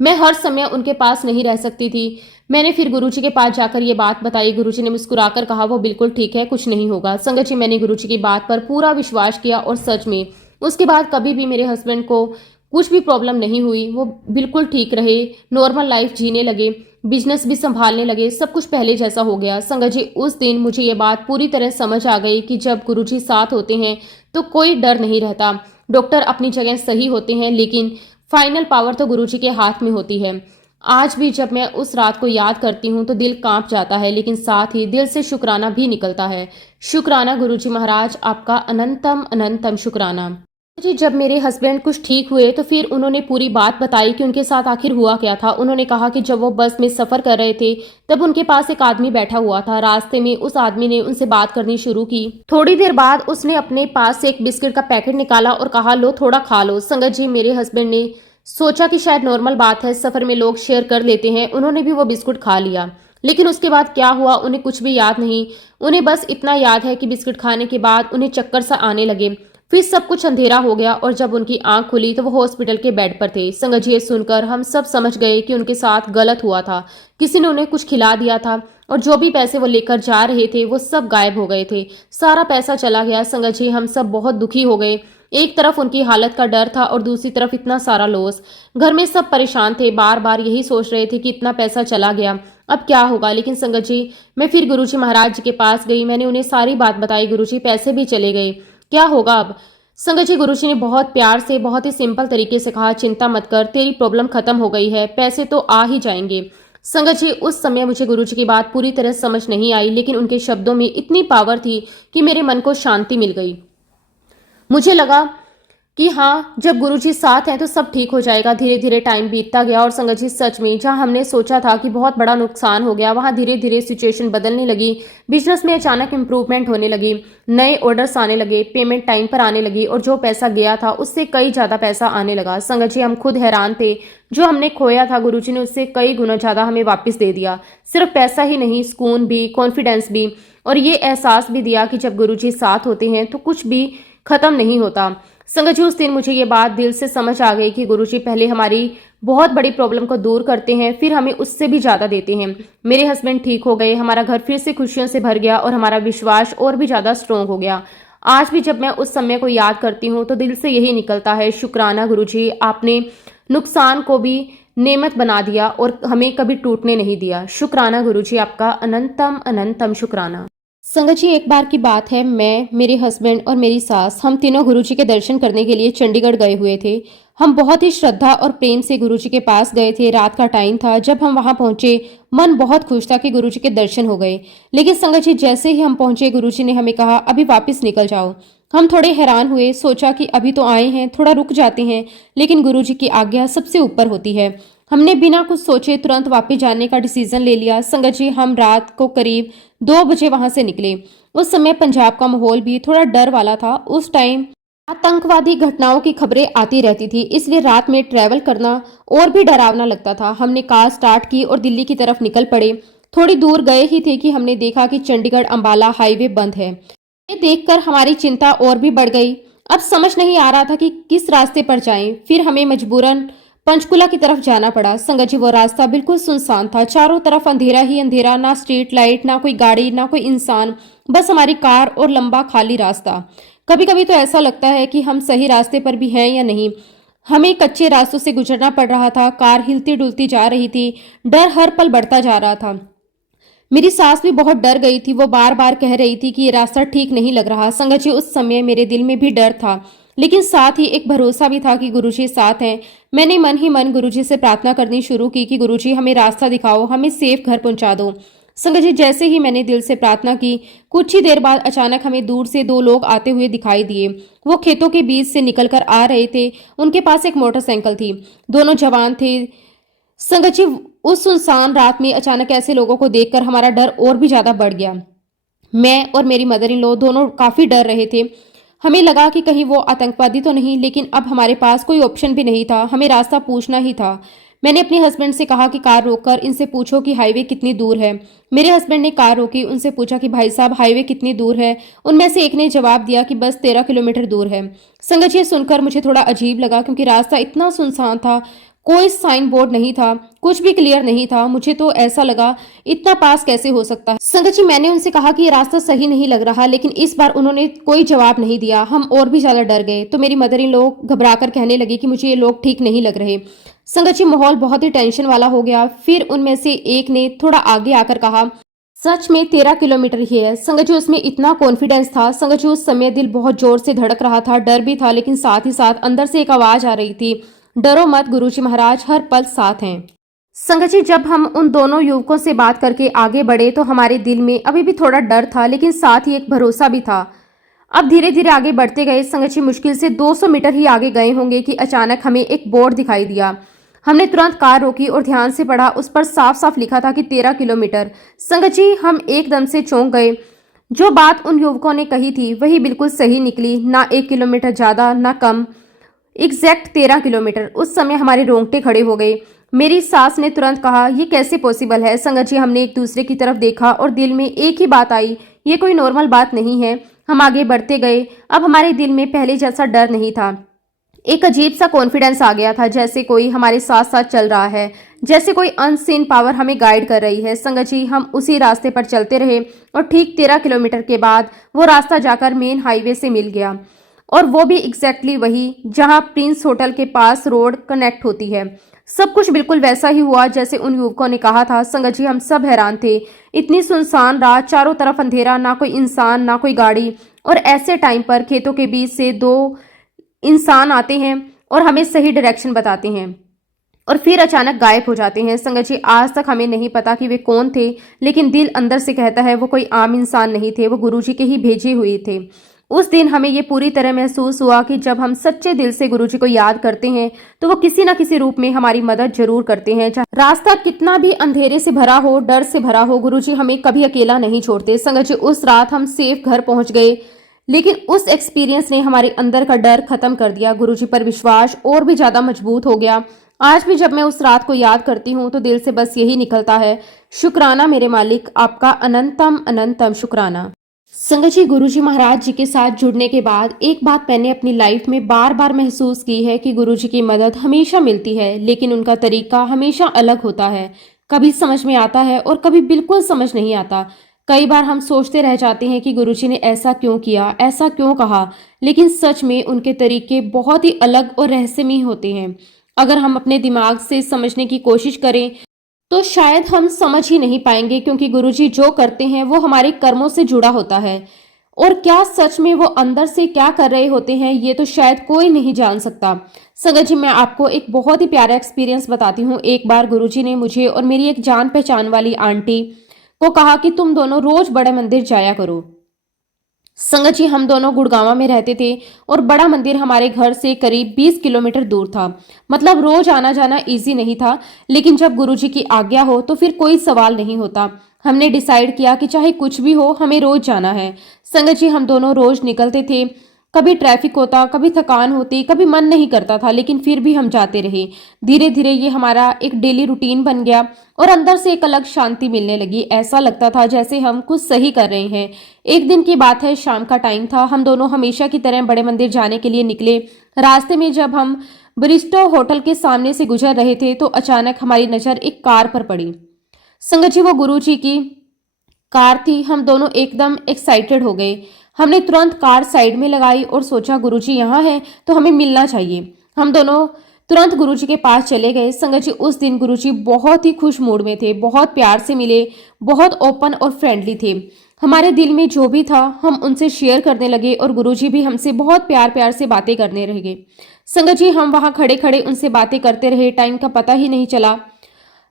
मैं हर समय उनके पास नहीं रह सकती थी। मैंने फिर गुरुजी के पास जाकर ये बात बताई। गुरुजी ने मुस्कुराकर कहा वो बिल्कुल ठीक है, कुछ नहीं होगा। संगत जी मैंने गुरुजी की बात पर पूरा विश्वास किया और सच में उसके बाद कभी भी मेरे हस्बैंड को कुछ भी प्रॉब्लम नहीं हुई। वो बिल्कुल ठीक रहे, नॉर्मल लाइफ जीने लगे, बिजनेस भी संभालने लगे, सब कुछ पहले जैसा हो गया। संगत जी उस दिन मुझे ये बात पूरी तरह समझ आ गई कि जब गुरुजी साथ होते हैं तो कोई डर नहीं रहता। डॉक्टर अपनी जगह सही होते हैं, लेकिन फाइनल पावर तो गुरुजी के हाथ में होती है। आज भी जब मैं उस रात को याद करती हूँ तो दिल कांप जाता है, लेकिन साथ ही दिल से शुक्राना भी निकलता है। शुक्राना गुरुजी महाराज, आपका अनंतम अनंतम शुक्राना। जी, जब मेरे हस्बैंड कुछ ठीक हुए तो फिर उन्होंने पूरी बात बताई कि उनके साथ आखिर हुआ क्या था। उन्होंने कहा कि जब वो बस में सफ़र कर रहे थे, तब उनके पास एक आदमी बैठा हुआ था। रास्ते में उस आदमी ने उनसे बात करनी शुरू की। थोड़ी देर बाद उसने अपने पास से एक बिस्किट का पैकेट निकाला और कहा, लो थोड़ा खा लो। संगत जी, मेरे हस्बैंड ने सोचा कि शायद नॉर्मल बात है, सफ़र में लोग शेयर कर लेते हैं। उन्होंने भी वो बिस्कुट खा लिया। लेकिन उसके बाद क्या हुआ उन्हें कुछ भी याद नहीं। उन्हें बस इतना याद है कि बिस्किट खाने के बाद उन्हें चक्कर सा आने लगे। फिर सब कुछ अंधेरा हो गया और जब उनकी आंख खुली तो वो हॉस्पिटल के बेड पर थे। संगत जी, ये सुनकर हम सब समझ गए कि उनके साथ गलत हुआ था। किसी ने उन्हें कुछ खिला दिया था और जो भी पैसे वो लेकर जा रहे थे वो सब गायब हो गए थे। सारा पैसा चला गया। संगत जी, हम सब बहुत दुखी हो गए। एक तरफ उनकी हालत का डर था और दूसरी तरफ इतना सारा लॉस। घर में सब परेशान थे, बार बार यही सोच रहे थे कि इतना पैसा चला गया, अब क्या होगा। लेकिन संगत जी, मैं फिर गुरुजी महाराज जी के पास गई। मैंने उन्हें सारी बात बताई। गुरुजी, पैसे भी चले गए, क्या होगा अब। संगत जी, गुरुजी ने बहुत प्यार से, बहुत ही सिंपल तरीके से कहा, चिंता मत कर, तेरी प्रॉब्लम खत्म हो गई है, पैसे तो आ ही जाएंगे। संगत जी, उस समय मुझे गुरुजी की बात पूरी तरह समझ नहीं आई, लेकिन उनके शब्दों में इतनी पावर थी कि मेरे मन को शांति मिल गई। मुझे लगा कि हाँ, जब गुरुजी साथ हैं तो सब ठीक हो जाएगा। धीरे धीरे टाइम बीतता गया और संगत जी, सच में जहाँ हमने सोचा था कि बहुत बड़ा नुकसान हो गया, वहाँ धीरे धीरे सिचुएशन बदलने लगी। बिजनेस में अचानक इंप्रूवमेंट होने लगी, नए ऑर्डर्स आने लगे, पेमेंट टाइम पर आने लगी और जो पैसा गया था उससे कई ज़्यादा पैसा आने लगा। संगत जी, हम खुद हैरान थे। जो हमने खोया था गुरुजी ने उससे कई गुना ज़्यादा हमें वापस दे दिया। सिर्फ पैसा ही नहीं, सुकून भी, कॉन्फिडेंस भी, और ये एहसास भी दिया कि जब गुरुजी साथ होते हैं तो कुछ भी खत्म नहीं होता। संगत जी, उस दिन मुझे ये बात दिल से समझ आ गई कि गुरुजी पहले हमारी बहुत बड़ी प्रॉब्लम को दूर करते हैं, फिर हमें उससे भी ज़्यादा देते हैं। मेरे हस्बैंड ठीक हो गए, हमारा घर फिर से खुशियों से भर गया और हमारा विश्वास और भी ज़्यादा स्ट्रोंग हो गया। आज भी जब मैं उस समय को याद करती हूँ तो दिल से यही निकलता है, शुक्राना गुरुजी, आपने नुकसान को भी नेमत बना दिया और हमें कभी टूटने नहीं दिया। शुक्राना गुरुजी, आपका अनंतम अनंतम शुक्राना। संगत जी, एक बार की बात है, मैं, मेरे हस्बैंड और मेरी सास, हम तीनों गुरुजी के दर्शन करने के लिए चंडीगढ़ गए हुए थे। हम बहुत ही श्रद्धा और प्रेम से गुरुजी के पास गए थे। रात का टाइम था। जब हम वहां पहुंचे, मन बहुत खुश था कि गुरुजी के दर्शन हो गए। लेकिन संगत जी, जैसे ही हम पहुंचे, गुरुजी ने हमें कहा, अभी वापस निकल जाओ। हम थोड़े हैरान हुए, सोचा कि अभी तो आए हैं, थोड़ा रुक जाते हैं, लेकिन गुरुजी की आज्ञा सबसे ऊपर होती है। हमने बिना कुछ सोचे तुरंत वापस जाने का डिसीजन ले लिया। संगत जी, हम रात को करीब 2 बजे वहां से निकले। उस समय पंजाब का माहौल भी थोड़ा डर वाला था। उस टाइम आतंकवादी घटनाओं की खबरें आती रहती थी, इसलिए रात में ट्रैवल करना और भी डरावना लगता था। हमने कार स्टार्ट की और दिल्ली की तरफ निकल पड़े। थोड़ी दूर गए ही थे कि हमने देखा कि चंडीगढ़ अंबाला हाईवे बंद है। ये देखकर हमारी चिंता और भी बढ़ गई। अब समझ नहीं आ रहा था कि किस रास्ते पर जाएं। फिर हमें मजबूरन पंचकुला की तरफ जाना पड़ा। संगत जी, वो रास्ता बिल्कुल सुनसान था, चारों तरफ अंधेरा ही अंधेरा, ना स्ट्रीट लाइट, ना कोई गाड़ी, ना कोई इंसान, बस हमारी कार और लंबा खाली रास्ता। कभी कभी तो ऐसा लगता है कि हम सही रास्ते पर भी हैं या नहीं। हमें कच्चे रास्तों से गुजरना पड़ रहा था, कार हिलती डुलती जा रही थी, डर हर पल बढ़ता जा रहा था। मेरी सास भी बहुत डर गई थी, वो बार बार कह रही थी कि ये रास्ता ठीक नहीं लग रहा। संगत जी, उस समय मेरे दिल में भी डर था, लेकिन साथ ही एक भरोसा भी था कि गुरुजी साथ हैं। मैंने मन ही मन गुरुजी से प्रार्थना करनी शुरू की कि गुरुजी, हमें रास्ता दिखाओ, हमें सेफ घर पहुंचा दो। संगत जी, जैसे ही मैंने दिल से प्रार्थना की, कुछ ही देर बाद अचानक हमें दूर से 2 लोग आते हुए दिखाई दिए। वो खेतों के बीच से निकलकर आ रहे थे। उनके पास एक मोटरसाइकिल थी। दोनों जवान थे। संगत जी, उस सुनसान रात में अचानक ऐसे लोगों को देखकर हमारा डर और भी ज्यादा बढ़ गया। मैं और मेरी मदर इन लॉ दोनों काफी डर रहे थे। हमें लगा कि कहीं वो आतंकवादी तो नहीं, लेकिन अब हमारे पास कोई ऑप्शन भी नहीं था, हमें रास्ता पूछना ही था। मैंने अपने हस्बैंड से कहा कि कार रोककर इनसे पूछो कि हाईवे कितनी दूर है। मेरे हस्बैंड ने कार रोकी, उनसे पूछा कि भाई साहब, हाईवे कितनी दूर है। उनमें से एक ने जवाब दिया कि बस 13 किलोमीटर दूर है। संगत जी, सुनकर मुझे थोड़ा अजीब लगा, क्योंकि रास्ता इतना सुनसान था, कोई साइन बोर्ड नहीं था, कुछ भी क्लियर नहीं था। मुझे तो ऐसा लगा, इतना पास कैसे हो सकता है। संगत जी, मैंने उनसे कहा कि ये रास्ता सही नहीं लग रहा, लेकिन इस बार उन्होंने कोई जवाब नहीं दिया। हम और भी ज्यादा डर गए। तो मेरी मदर इन लोग घबराकर कहने लगी कि मुझे ये लोग ठीक नहीं लग रहे। संगत जी, माहौल बहुत ही टेंशन वाला हो गया। फिर उनमें से एक ने थोड़ा आगे आकर कहा, सच में 13 किलोमीटर ही है। संगत जी, उसमें इतना कॉन्फिडेंस था। संगत जी, उस समय दिल बहुत जोर से धड़क रहा था, डर भी था, लेकिन साथ ही साथ अंदर से एक आवाज आ रही थी, डरो मत, गुरुजी महाराज हर पल साथ हैं। संगत जी, जब हम उन दोनों युवकों से बात करके आगे बढ़े तो हमारे दिल में अभी भी थोड़ा डर था, लेकिन साथ ही एक भरोसा भी था। अब धीरे धीरे आगे बढ़ते गए। संगत जी मुश्किल से 200 मीटर ही आगे गए होंगे कि अचानक हमें एक बोर्ड दिखाई दिया। हमने तुरंत कार रोकी और ध्यान से पढ़ा। उस पर साफ साफ लिखा था कि 13 किलोमीटर। संगत जी हम एकदम से चौंक गए। जो बात उन युवकों ने कही थी वही बिल्कुल सही निकली। ना 1 किलोमीटर ज्यादा ना कम, एग्जैक्ट 13 किलोमीटर। उस समय हमारे रोंगटे खड़े हो गए। मेरी सास ने तुरंत कहा, ये कैसे पॉसिबल है? संगत जी हमने एक दूसरे की तरफ देखा और दिल में एक ही बात आई, ये कोई नॉर्मल बात नहीं है। हम आगे बढ़ते गए। अब हमारे दिल में पहले जैसा डर नहीं था, एक अजीब सा कॉन्फिडेंस आ गया था, जैसे कोई हमारे साथ साथ चल रहा है, जैसे कोई अनसीन पावर हमें गाइड कर रही है। संगत जी हम उसी रास्ते पर चलते रहे और ठीक 13 किलोमीटर के बाद वो रास्ता जाकर मेन हाईवे से मिल गया, और वो भी एग्जैक्टली वही जहां प्रिंस होटल के पास रोड कनेक्ट होती है। सब कुछ बिल्कुल वैसा ही हुआ जैसे उन युवकों ने कहा था। संगत जी हम सब हैरान थे। इतनी सुनसान रात, चारों तरफ अंधेरा, ना कोई इंसान ना कोई गाड़ी, और ऐसे टाइम पर खेतों के बीच से 2 इंसान आते हैं और हमें सही डायरेक्शन बताते हैं और फिर अचानक गायब हो जाते हैं। संगत जी आज तक हमें नहीं पता कि वे कौन थे, लेकिन दिल अंदर से कहता है वो कोई आम इंसान नहीं थे, वो गुरुजी के ही भेजे हुए थे। उस दिन हमें ये पूरी तरह महसूस हुआ कि जब हम सच्चे दिल से गुरुजी को याद करते हैं तो वो किसी न किसी रूप में हमारी मदद जरूर करते हैं। रास्ता कितना भी अंधेरे से भरा हो, डर से भरा हो, गुरुजी हमें कभी अकेला नहीं छोड़ते। संगत जी उस रात हम सेफ घर पहुंच गए, लेकिन उस एक्सपीरियंस ने हमारे अंदर का डर खत्म कर दिया। गुरुजी पर विश्वास और भी ज्यादा मजबूत हो गया। आज भी जब मैं उस रात को याद करती हूँ तो दिल से बस यही निकलता है, शुक्राना मेरे मालिक, आपका अनंतम अनंतम शुक्राना। संगत जी गुरुजी महाराज जी के साथ जुड़ने के बाद एक बात मैंने अपनी लाइफ में बार बार महसूस की है कि गुरुजी की मदद हमेशा मिलती है, लेकिन उनका तरीका हमेशा अलग होता है। कभी समझ में आता है और कभी बिल्कुल समझ नहीं आता। कई बार हम सोचते रह जाते हैं कि गुरुजी ने ऐसा क्यों किया, ऐसा क्यों कहा, लेकिन सच में उनके तरीके बहुत ही अलग और रहस्यमय होते हैं। अगर हम अपने दिमाग से समझने की कोशिश करें तो शायद हम समझ ही नहीं पाएंगे, क्योंकि गुरुजी जो करते हैं वो हमारे कर्मों से जुड़ा होता है, और क्या सच में वो अंदर से क्या कर रहे होते हैं ये तो शायद कोई नहीं जान सकता। संगत जी मैं आपको एक बहुत ही प्यारा एक्सपीरियंस बताती हूँ। एक बार गुरुजी ने मुझे और मेरी एक जान पहचान वाली आंटी को कहा कि तुम दोनों रोज बड़े मंदिर जाया करो। संगत जी हम दोनों गुड़गांव में रहते थे और बड़ा मंदिर हमारे घर से करीब 20 किलोमीटर दूर था। मतलब रोज आना जाना इजी नहीं था, लेकिन जब गुरुजी की आज्ञा हो तो फिर कोई सवाल नहीं होता। हमने डिसाइड किया कि चाहे कुछ भी हो हमें रोज जाना है। संगत जी हम दोनों रोज निकलते थे। कभी ट्रैफिक होता, कभी थकान होती, कभी मन नहीं करता था, लेकिन फिर भी हम जाते रहे। धीरे धीरे ये हमारा एक डेली रूटीन बन गया और अंदर से एक अलग शांति मिलने लगी। ऐसा लगता था जैसे हम कुछ सही कर रहे हैं। एक दिन की बात है, शाम का टाइम था। हम दोनों हमेशा की तरह बड़े मंदिर जाने के लिए निकले। रास्ते में जब हम ब्रिस्टो होटल के सामने से गुजर रहे थे तो अचानक हमारी नजर एक कार पर पड़ी। संगत जी वो गुरुजी की कार थी। हम दोनों एकदम एक्साइटेड हो गए। हमने तुरंत कार साइड में लगाई और सोचा गुरुजी यहाँ हैं तो हमें मिलना चाहिए। हम दोनों तुरंत गुरुजी के पास चले गए। संगत जी उस दिन गुरुजी बहुत ही खुश मूड में थे, बहुत प्यार से मिले, बहुत ओपन और फ्रेंडली थे। हमारे दिल में जो भी था हम उनसे शेयर करने लगे और गुरुजी भी हमसे बहुत प्यार प्यार से बातें करने रहे। संगत जी हम वहां खड़े खड़े उनसे बातें करते रहे, टाइम का पता ही नहीं चला।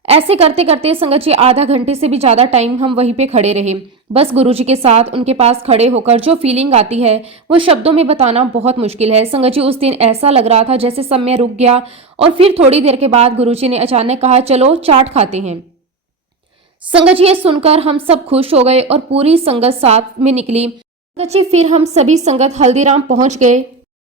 ऐसे करते करते संगत जी आधा घंटे से भी ज्यादा टाइम हम वहीं पे खड़े रहे, बस गुरुजी के साथ। उनके पास खड़े होकर जो फीलिंग आती है वो शब्दों में बताना बहुत मुश्किल है। संगत जी उस दिन ऐसा लग रहा था जैसे समय रुक गया, और फिर थोड़ी देर के बाद गुरुजी ने अचानक कहा चलो चाट खाते हैं। संगत जी ये सुनकर हम सब खुश हो गए और पूरी संगत साथ में निकली। संगत जी फिर हम सभी संगत हल्दीराम पहुंच गए।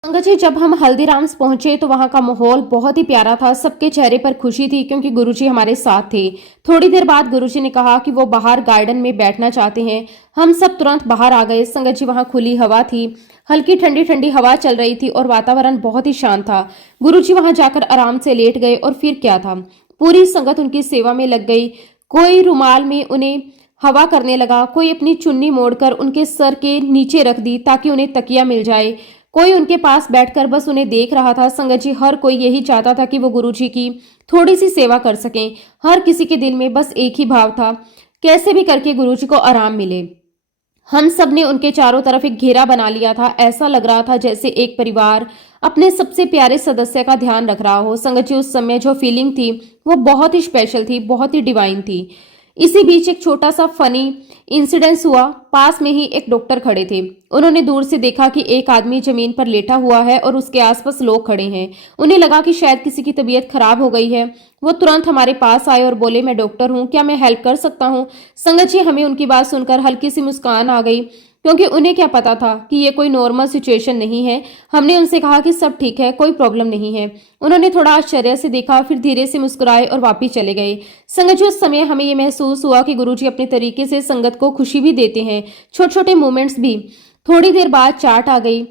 संगत जी जब हम हल्दीराम्स पहुंचे तो वहां का माहौल बहुत ही प्यारा था। सबके चेहरे पर खुशी थी क्योंकि गुरुजी हमारे साथ थे। थोड़ी देर बाद गुरुजी ने कहा कि वो बाहर गार्डन में बैठना चाहते हैं। हम सब तुरंत बाहर आ गए। संगत जी वहां खुली हवा थी, हल्की ठंडी ठंडी हवा चल रही थी और वातावरण बहुत ही शांत था। गुरुजी वहां जाकर आराम से लेट गए और फिर क्या था, पूरी संगत उनकी सेवा में लग गई। कोई रुमाल में उन्हें हवा करने लगा, कोई अपनी चुन्नी मोड़कर उनके सर के नीचे रख दी ताकि उन्हें तकिया मिल जाए, कोई उनके पास बैठकर बस उन्हें देख रहा था। संगत जी हर कोई यही चाहता था कि वो गुरुजी की थोड़ी सी सेवा कर सकें। हर किसी के दिल में बस एक ही भाव था, कैसे भी करके गुरुजी को आराम मिले। हम सब ने उनके चारों तरफ एक घेरा बना लिया था। ऐसा लग रहा था जैसे एक परिवार अपने सबसे प्यारे सदस्य का ध्यान रख रहा हो। संगत जी उस समय जो फीलिंग थी वो बहुत ही स्पेशल थी, बहुत ही डिवाइन थी। इसी बीच एक छोटा सा फनी इंसिडेंस हुआ। पास में ही एक डॉक्टर खड़े थे। उन्होंने दूर से देखा कि एक आदमी जमीन पर लेटा हुआ है और उसके आसपास लोग खड़े हैं। उन्हें लगा कि शायद किसी की तबीयत खराब हो गई है। वो तुरंत हमारे पास आए और बोले, मैं डॉक्टर हूँ, क्या मैं हेल्प कर सकता हूँ? संगत जी, हमें उनकी बात सुनकर हल्की सी मुस्कान आ गई, क्योंकि उन्हें क्या पता था कि ये कोई नॉर्मल सिचुएशन नहीं है। हमने उनसे कहा कि सब ठीक है, कोई प्रॉब्लम नहीं है। उन्होंने थोड़ा आश्चर्य से देखा, फिर धीरे से मुस्कुराए और वापिस चले गए। संगत जी, उस समय हमें ये महसूस हुआ कि गुरुजी अपने तरीके से संगत को खुशी भी देते हैं, छोटे छोटे मोमेंट्स भी। थोड़ी देर बाद चाट आ गई।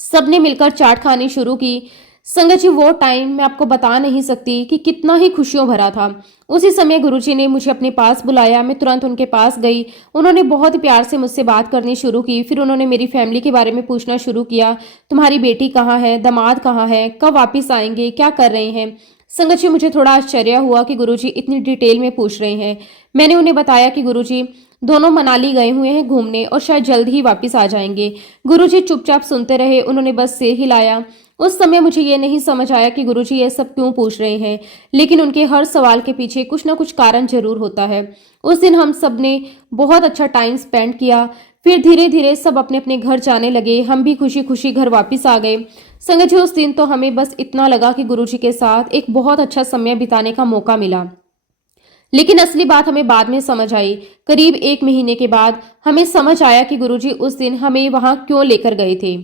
सबने मिलकर चाट खानी शुरू की। संगत जी, वो टाइम मैं आपको बता नहीं सकती कि कितना ही खुशियों भरा था। उसी समय गुरुजी ने मुझे अपने पास बुलाया। मैं तुरंत उनके पास गई। उन्होंने बहुत प्यार से मुझसे बात करनी शुरू की। फिर उन्होंने मेरी फैमिली के बारे में पूछना शुरू किया। तुम्हारी बेटी कहाँ है, दामाद कहाँ है, कब वापिस आएंगे, क्या कर रहे हैं? संगत जी, मुझे थोड़ा आश्चर्य हुआ कि गुरुजी इतनी डिटेल में पूछ रहे हैं। मैंने उन्हें बताया कि गुरुजी दोनों मनाली गए हुए हैं घूमने और शायद जल्द ही वापस आ जाएंगे। गुरुजी चुपचाप सुनते रहे। उन्होंने बस सिर हिलाया। उस समय मुझे ये नहीं समझ आया कि गुरुजी ये सब क्यों पूछ रहे हैं, लेकिन उनके हर सवाल के पीछे कुछ ना कुछ कारण जरूर होता है। उस दिन हम सब ने बहुत अच्छा टाइम स्पेंड किया। फिर धीरे धीरे सब अपने अपने घर जाने लगे। हम भी खुशी खुशी घर वापस आ गए। संगत जी, उस दिन तो हमें बस इतना लगा कि गुरुजी के साथ एक बहुत अच्छा समय बिताने का मौका मिला। लेकिन असली बात हमें बाद में समझ आई। करीब 1 महीने के बाद हमें समझ आया कि गुरुजी उस दिन हमें वहां क्यों लेकर गए थे।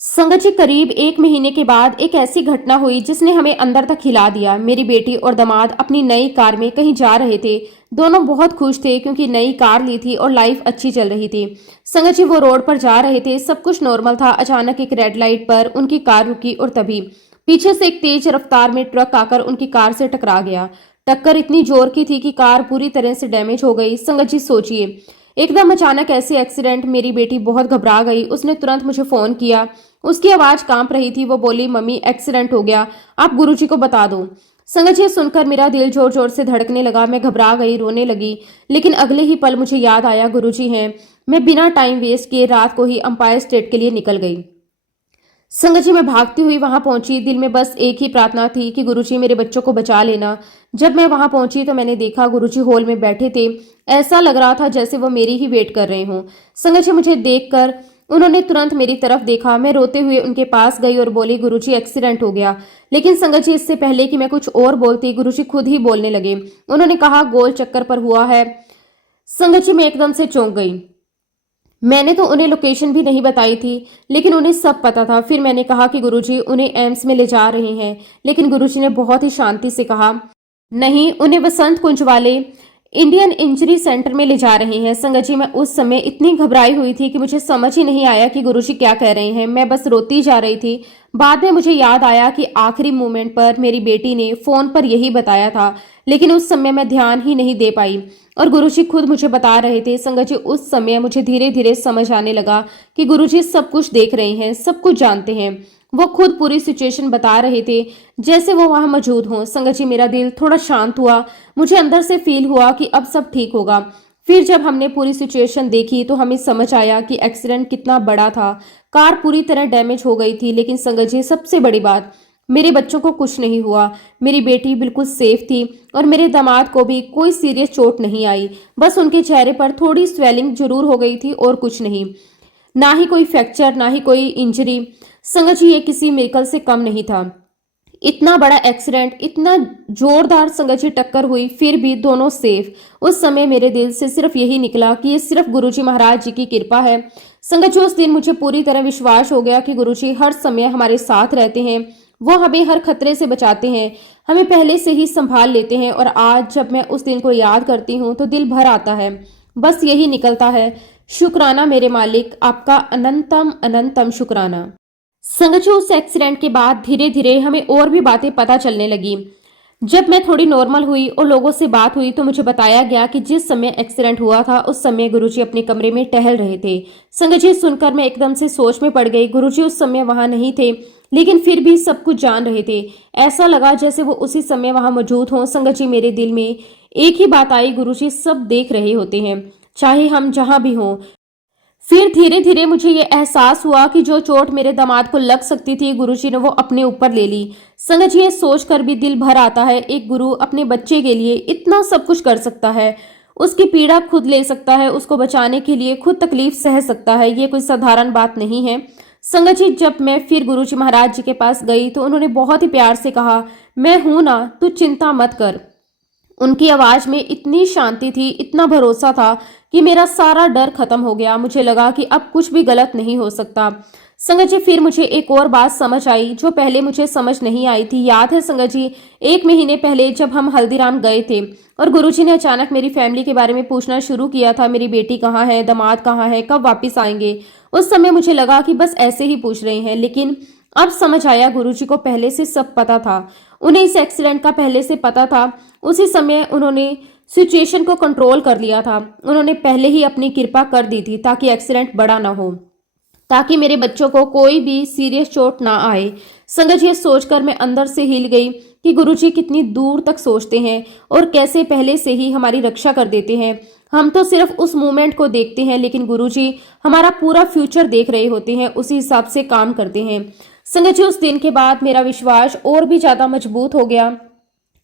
संगत जी, करीब 1 महीने के बाद एक ऐसी घटना हुई जिसने हमें अंदर तक हिला दिया। मेरी बेटी और दामाद अपनी नई कार में कहीं जा रहे थे। दोनों बहुत खुश थे क्योंकि नई कार ली थी और लाइफ अच्छी चल रही थी। संगत जी, वो रोड पर जा रहे थे, सब कुछ नॉर्मल था। अचानक एक रेड लाइट पर उनकी कार रुकी और तभी पीछे से एक तेज रफ्तार में ट्रक आकर उनकी कार से टकरा गया। टक्कर इतनी जोर की थी कि कार पूरी तरह से डैमेज हो गई। संगत जी, सोचिए, एकदम अचानक ऐसे एक्सीडेंट। मेरी बेटी बहुत घबरा गई। उसने तुरंत मुझे फोन किया। उसकी आवाज कांप रही थी। वो बोली, मम्मी एक्सीडेंट हो गया, आप गुरुजी को बता दो। संगत जी, सुनकर मेरा दिल जोर जोर से धड़कने लगा। मैं घबरा गई, रोने लगी। लेकिन अगले ही पल मुझे याद आया, गुरुजी हैं। मैं बिना टाइम वेस्ट किए रात को ही अंपायर स्टेट के लिए निकल गई। संगत जी, मैं भागती हुई वहां पहुंची। दिल में बस एक ही प्रार्थना थी कि गुरुजी मेरे बच्चों को बचा लेना। जब मैं वहां पहुंची तो मैंने देखा गुरुजी हॉल में बैठे थे। ऐसा लग रहा था जैसे वो मेरी ही वेट कर रहे हों। संगत जी, मुझे देखकर उन्होंने तुरंत मेरी तरफ देखा। मैं रोते हुए उनके पास गई और बोली, गुरुजी एक्सीडेंट हो गया। लेकिन संगत जी, इससे पहले कि मैं कुछ और बोलती, गुरुजी खुद ही बोलने लगे। उन्होंने कहा, गोल चक्कर पर हुआ है। संगत जी, मैं एकदम से चौंक गई। मैंने तो उन्हें लोकेशन भी नहीं बताई थी, लेकिन उन्हें सब पता था। फिर मैंने कहा कि गुरुजी उन्हें एम्स में ले जा रहे हैं। लेकिन गुरुजी ने बहुत ही शांति से कहा, नहीं, उन्हें वसंत कुंज वाले इंडियन इंजरी सेंटर में ले जा रहे हैं। संगत जी, मैं उस समय इतनी घबराई हुई थी कि मुझे समझ ही नहीं आया कि गुरुजी क्या कह रहे हैं। मैं बस रोती जा रही थी। बाद में मुझे याद आया कि आखिरी मोमेंट पर मेरी बेटी ने फोन पर यही बताया था, लेकिन उस समय मैं ध्यान ही नहीं दे पाई और गुरुजी खुद मुझे बता रहे थे। संगत जी, उस समय मुझे धीरे धीरे समझ आने लगा कि गुरुजी सब कुछ देख रहे हैं, सब कुछ जानते हैं। वो खुद पूरी सिचुएशन बता रहे थे जैसे वो वहां मौजूद हों। संगत जी, मेरा दिल थोड़ा शांत हुआ। मुझे अंदर से फील हुआ कि अब सब ठीक होगा। फिर जब हमने पूरी सिचुएशन देखी तो हमें समझ आया कि एक्सीडेंट कितना बड़ा था। कार पूरी तरह डैमेज हो गई थी, लेकिन संगत जी, सबसे बड़ी बात, मेरे बच्चों को कुछ नहीं हुआ। मेरी बेटी बिल्कुल सेफ थी और मेरे दामाद को भी कोई सीरियस चोट नहीं आई। बस उनके चेहरे पर थोड़ी स्वेलिंग जरूर हो गई थी और कुछ नहीं। ना ही कोई फ्रैक्चर, ना ही कोई इंजरी। संगत जी, ये किसी मिरेकल से कम नहीं था। इतना बड़ा एक्सीडेंट, इतना जोरदार संगत जी टक्कर हुई, फिर भी दोनों सेफ। उस समय मेरे दिल से सिर्फ यही निकला कि ये सिर्फ गुरुजी महाराज जी की कृपा है। संगत जी, उस दिन मुझे पूरी तरह विश्वास हो गया कि गुरुजी हर समय हमारे साथ रहते हैं। वो हमें हर खतरे से बचाते हैं, हमें पहले से ही संभाल लेते हैं। और आज जब मैं उस दिन को याद करती हूँ तो दिल भर आता है। बस यही निकलता है, शुक्राना मेरे मालिक, आपका अनंतम अनंतम शुक्राना। संगत जी, उस एक्सीडेंट के बाद धीरे धीरे हमें और भी बातें पता चलने लगी। जब मैं थोड़ी नॉर्मल हुई और लोगों से बात हुई तो मुझे बताया गया कि जिस समय एक्सीडेंट हुआ था उस समय गुरुजी अपने कमरे में टहल रहे थे। संगत जी, सुनकर मैं एकदम से सोच में पड़ गई। गुरुजी उस समय वहां नहीं थे, लेकिन फिर भी सब कुछ जान रहे थे। ऐसा लगा जैसे वो उसी समय वहां मौजूद हों। संगत जी, मेरे दिल में एक ही बात आई, गुरुजी सब देख रहे होते हैं, चाहे हम जहां भी हों। फिर धीरे धीरे मुझे ये एहसास हुआ कि जो चोट मेरे दामाद को लग सकती थी गुरुजी ने वो अपने ऊपर ले ली। संगत जी, ये सोचकर भी दिल भर आता है, एक गुरु अपने बच्चे के लिए इतना सब कुछ कर सकता है। उसकी पीड़ा खुद ले सकता है, उसको बचाने के लिए खुद तकलीफ सह सकता है। ये कोई साधारण बात नहीं है। संगत जी, जब मैं फिर गुरुजी महाराज जी के पास गई तो उन्होंने बहुत ही प्यार से कहा, मैं हूं ना, तू चिंता मत कर। उनकी आवाज में इतनी शांति थी, इतना भरोसा था कि मेरा सारा डर खत्म हो गया। मुझे लगा कि अब कुछ भी गलत नहीं हो सकता। संगत जी, फिर मुझे एक और बात समझ आई जो पहले मुझे समझ नहीं आई थी। याद है संगत जी, 1 महीने पहले जब हम हल्दीराम गए थे और गुरुजी ने अचानक मेरी फैमिली के बारे में पूछना शुरू किया था, मेरी बेटी कहाँ है, दामाद कहाँ है, कब वापिस आएंगे। उस समय मुझे लगा कि बस ऐसे ही पूछ रहे हैं, लेकिन अब समझ आया गुरुजी को पहले से सब पता था। उन्हें इस एक्सीडेंट का पहले से पता था। उसी समय उन्होंने सिचुएशन को कंट्रोल कर लिया था। उन्होंने पहले ही अपनी कृपा कर दी थी ताकि एक्सीडेंट बड़ा ना हो, ताकि मेरे बच्चों को कोई भी सीरियस चोट ना आए। संगत जी, ये सोचकर मैं अंदर से हिल गई कि गुरुजी कितनी दूर तक सोचते हैं और कैसे पहले से ही हमारी रक्षा कर देते हैं। हम तो सिर्फ उस मोमेंट को देखते हैं, लेकिन गुरुजी हमारा पूरा फ्यूचर देख रहे होते हैं, उसी हिसाब से काम करते हैं। संगत जी, उस दिन के बाद मेरा विश्वास और भी ज्यादा मजबूत हो गया।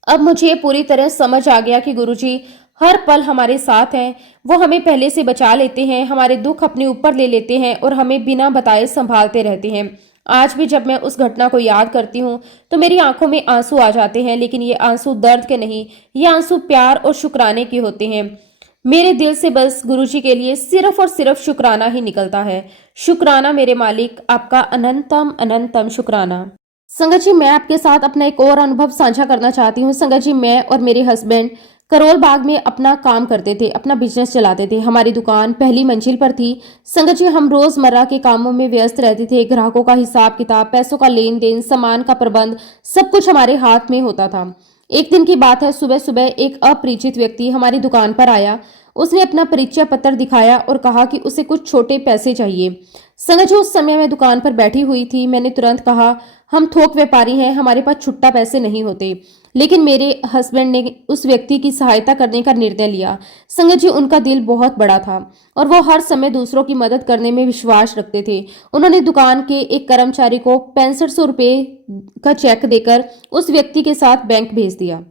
अब मुझे पूरी तरह समझ आ गया कि गुरुजी हर पल हमारे साथ हैं। वो हमें पहले से बचा लेते हैं, हमारे दुख अपने ऊपर ले लेते हैं और हमें बिना बताए संभालते रहते हैं। आज भी जब मैं उस घटना को याद करती हूँ तो मेरी आंखों में आंसू आ जाते हैं, लेकिन ये आंसू दर्द के नहीं, ये आंसू प्यार और शुक्राने के होते हैं। मेरे दिल से बस गुरुजी के लिए सिर्फ और सिर्फ शुक्राना ही निकलता है। शुक्राना मेरे मालिक, आपका अनंतम अनंतम शुक्राना। संगत जी, मैं आपके साथ अपना एक और अनुभव साझा करना चाहती हूँ। संगत जी, मैं और मेरे हस्बैंड करोल बाग में अपना काम करते थे, अपना बिजनेस चलाते थे। हमारी दुकान पहली मंजिल पर थी। संगत जी, हम रोजमर्रा के कामों में व्यस्त रहते थे। ग्राहकों का हिसाब किताब, पैसों का लेन देन, सामान का प्रबंध, सब कुछ हमारे हाथ में होता था। एक दिन की बात है, सुबह सुबह एक अपरिचित व्यक्ति हमारी दुकान पर आया। उसने अपना परिचय पत्र दिखाया और कहा कि उसे कुछ छोटे पैसे चाहिए। संगत जी, उस समय मैं दुकान पर बैठी हुई थी। मैंने तुरंत कहा, हम थोक व्यापारी हैं, हमारे पास छुट्टा पैसे नहीं होते। लेकिन मेरे हस्बैंड ने उस व्यक्ति की सहायता करने का निर्णय लिया। संगत जी, उनका दिल बहुत बड़ा था और वो हर समय दूसरों की मदद करने में विश्वास रखते थे। उन्होंने दुकान के एक कर्मचारी को 6500 रुपये का चेक देकर उस व्यक्ति के साथ बैंक भेज दिया।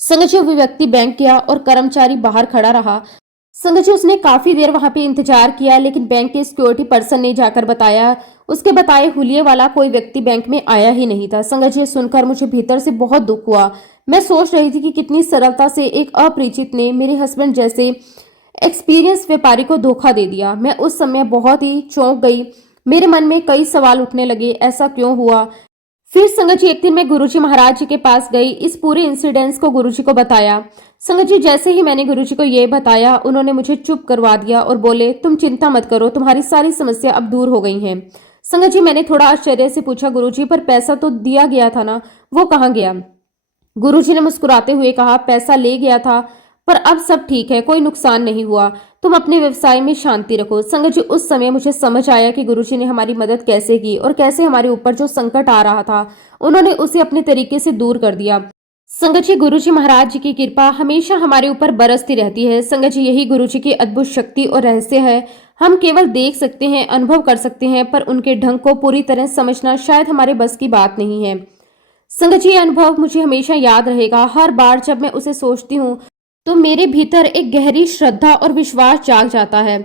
संगत जी, वो व्यक्ति बैंक गया और कर्मचारी बाहर खड़ा रहा। संगत जी, उसने काफी देर वहां पे इंतजार किया, लेकिन बैंक के सिक्योरिटी पर्सन ने जाकर बताया उसके बताए हुलिये वाला कोई व्यक्ति बैंक में आया ही नहीं था। संगत जी, सुनकर मुझे भीतर से बहुत दुख हुआ। मैं सोच रही थी कि कितनी सरलता से एक अपरिचित ने मेरे हस्बैंड जैसे एक्सपीरियंस व्यापारी को धोखा दे दिया। मैं उस समय बहुत ही चौंक गई। मेरे मन में कई सवाल उठने लगे, ऐसा क्यों हुआ। फिर संगत जी, एक दिन मैं गुरुजी महाराज जी के पास गई, इस पूरे इंसिडेंट्स को गुरुजी को बताया। संगत जी, जैसे ही मैंने गुरुजी को ये बताया, उन्होंने मुझे चुप करवा दिया और बोले, तुम चिंता मत करो, तुम्हारी सारी समस्या अब दूर हो गई हैं। संगत जी, मैंने थोड़ा आश्चर्य से पूछा, गुरुजी पर पैसा तो दिया गया था ना, वो कहाँ गया। गुरुजी ने मुस्कुराते हुए कहा, पैसा ले गया था पर अब सब ठीक है, कोई नुकसान नहीं हुआ, तुम अपने व्यवसाय में शांति रखो। संगत जी, उस समय मुझे समझ आया कि गुरुजी ने हमारी मदद कैसे की और कैसे हमारे ऊपर जो संकट आ रहा था उन्होंने उसे अपने तरीके से दूर कर दिया। संगत जी, गुरुजी महाराज जी की कृपा हमेशा हमारे ऊपर बरसती रहती है। संगत जी, यही गुरुजी की अद्भुत शक्ति और रहस्य है। हम केवल देख सकते हैं, अनुभव कर सकते हैं, पर उनके ढंग को पूरी तरह समझना शायद हमारे बस की बात नहीं है। संगत जी, ये अनुभव मुझे हमेशा याद रहेगा। हर बार जब मैं उसे सोचती हूँ तो मेरे भीतर एक गहरी श्रद्धा और विश्वास जाग जाता है।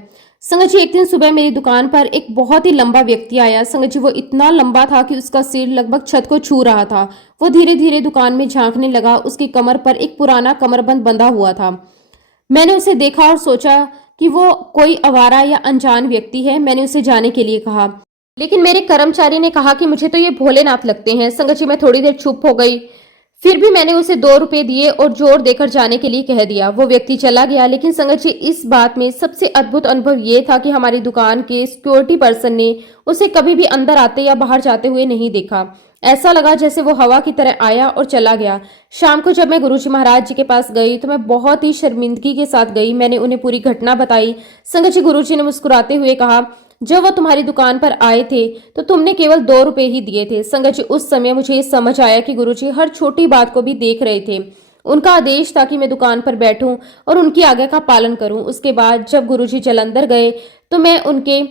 संगत जी, एक दिन सुबह मेरी दुकान पर एक बहुत ही लंबा व्यक्ति आया। संगत जी, वो इतना लंबा था कि उसका सिर लगभग छत को छू रहा था। वो धीरे धीरे दुकान में झांकने लगा। उसकी कमर पर एक पुराना कमरबंद बंधा हुआ था। मैंने उसे देखा और सोचा कि वो कोई आवारा या अनजान व्यक्ति है। मैंने उसे जाने के लिए कहा, लेकिन मेरे कर्मचारी ने कहा कि मुझे तो ये भोलेनाथ लगते हैं। संगत जी, मैं थोड़ी देर चुप हो गई। फिर भी मैंने उसे 2 रुपए दिए और जोर देकर जाने के लिए कह दिया। वो व्यक्ति चला गया। लेकिन संगत जी, इस बात में सबसे अद्भुत अनुभव ये था कि हमारी दुकान के सिक्योरिटी पर्सन ने उसे कभी भी अंदर आते या बाहर जाते हुए नहीं देखा। ऐसा लगा जैसे वो हवा की तरह आया और चला गया। शाम को जब मैं गुरुजी महाराज जी के पास गई तो मैं बहुत ही शर्मिंदगी के साथ गई। मैंने उन्हें पूरी घटना बताई। संगत जी, गुरुजी ने मुस्कुराते हुए कहा, जब वो तुम्हारी दुकान पर आए थे तो तुमने केवल 2 रुपए ही दिए थे। संगत जी, उस समय मुझे ये समझ आया कि गुरुजी हर छोटी बात को भी देख रहे थे। उनका आदेश था कि मैं दुकान पर बैठूं और उनकी आज्ञा का पालन करूं। उसके बाद जब गुरुजी जलंधर गए तो मैं उनके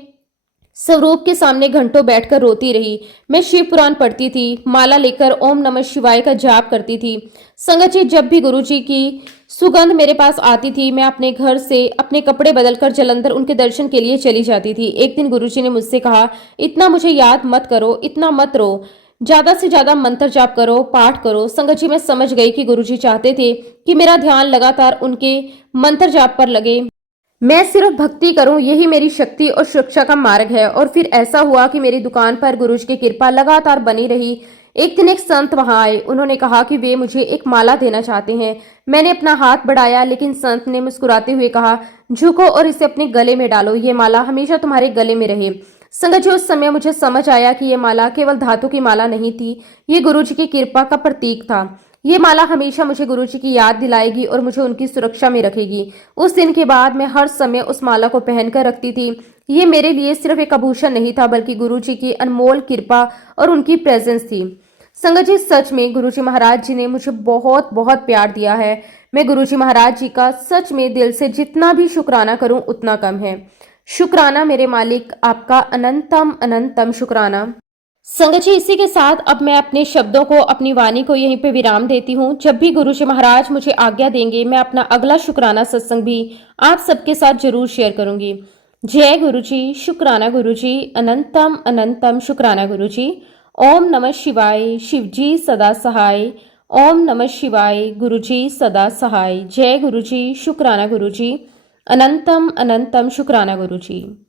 स्वरूप के सामने घंटों बैठकर रोती रही। मैं शिव पुराण पढ़ती थी, माला लेकर ओम नमः शिवाय का जाप करती थी। संगत जी, जब भी गुरुजी की सुगंध मेरे पास आती थी। मैं अपने घर से अपने कपड़े बदलकर जालंधर उनके दर्शन के लिए चली जाती थी। एक दिन गुरुजी ने मुझसे कहा, इतना मुझे याद मत करो, इतना मत रो, ज्यादा से ज्यादा मंत्र जाप करो, पाठ करो। संगत जी, मैं समझ गई कि गुरुजी चाहते थे कि मेरा ध्यान लगातार उनके मंत्र जाप पर लगे, मैं सिर्फ भक्ति करूं, यही मेरी शक्ति और सुरक्षा का मार्ग है। और फिर ऐसा हुआ कि मेरी दुकान पर गुरुजी की कृपा लगातार बनी रही। एक दिन एक संत वहां आए। उन्होंने कहा कि वे मुझे एक माला देना चाहते हैं। मैंने अपना हाथ बढ़ाया, लेकिन संत ने मुस्कुराते हुए कहा, झुको और इसे अपने गले में डालो, ये माला हमेशा तुम्हारे गले में रहे। संगत जी, उस समय मुझे समझ आया कि ये माला केवल धातु की माला नहीं थी, ये गुरुजी की कृपा का प्रतीक था। ये माला हमेशा मुझे गुरुजी की याद दिलाएगी और मुझे उनकी सुरक्षा में रखेगी। उस दिन के बाद मैं हर समय उस माला को पहनकर रखती थी। ये मेरे लिए सिर्फ एक आभूषण नहीं था, बल्कि गुरुजी की अनमोल कृपा और उनकी प्रेजेंस थी। संगत जी, सच में गुरुजी महाराज जी ने मुझे बहुत बहुत प्यार दिया है। मैं गुरुजी महाराज जी का सच में दिल से जितना भी शुक्राना करूं उतना कम है। शुक्राना मेरे मालिक, आपका अनंतम अनंतम शुक्राना। संगत जी, इसी के साथ अब मैं अपने शब्दों को, अपनी वाणी को यहीं पे विराम देती हूँ। जब भी गुरुजी महाराज मुझे आज्ञा देंगे, मैं अपना अगला शुक्राना सत्संग भी आप सबके साथ जरूर शेयर करूंगी। जय गुरुजी, शुक्राना गुरुजी, अनंतम अनंतम शुक्राना गुरुजी। ओम नमः शिवाय, शिवजी सदा सहाय। ओम नमः शिवाय, गुरुजी सदा सहाय। जय गुरुजी, शुक्राना गुरुजी, अनंतम अनंतम शुक्राना गुरुजी।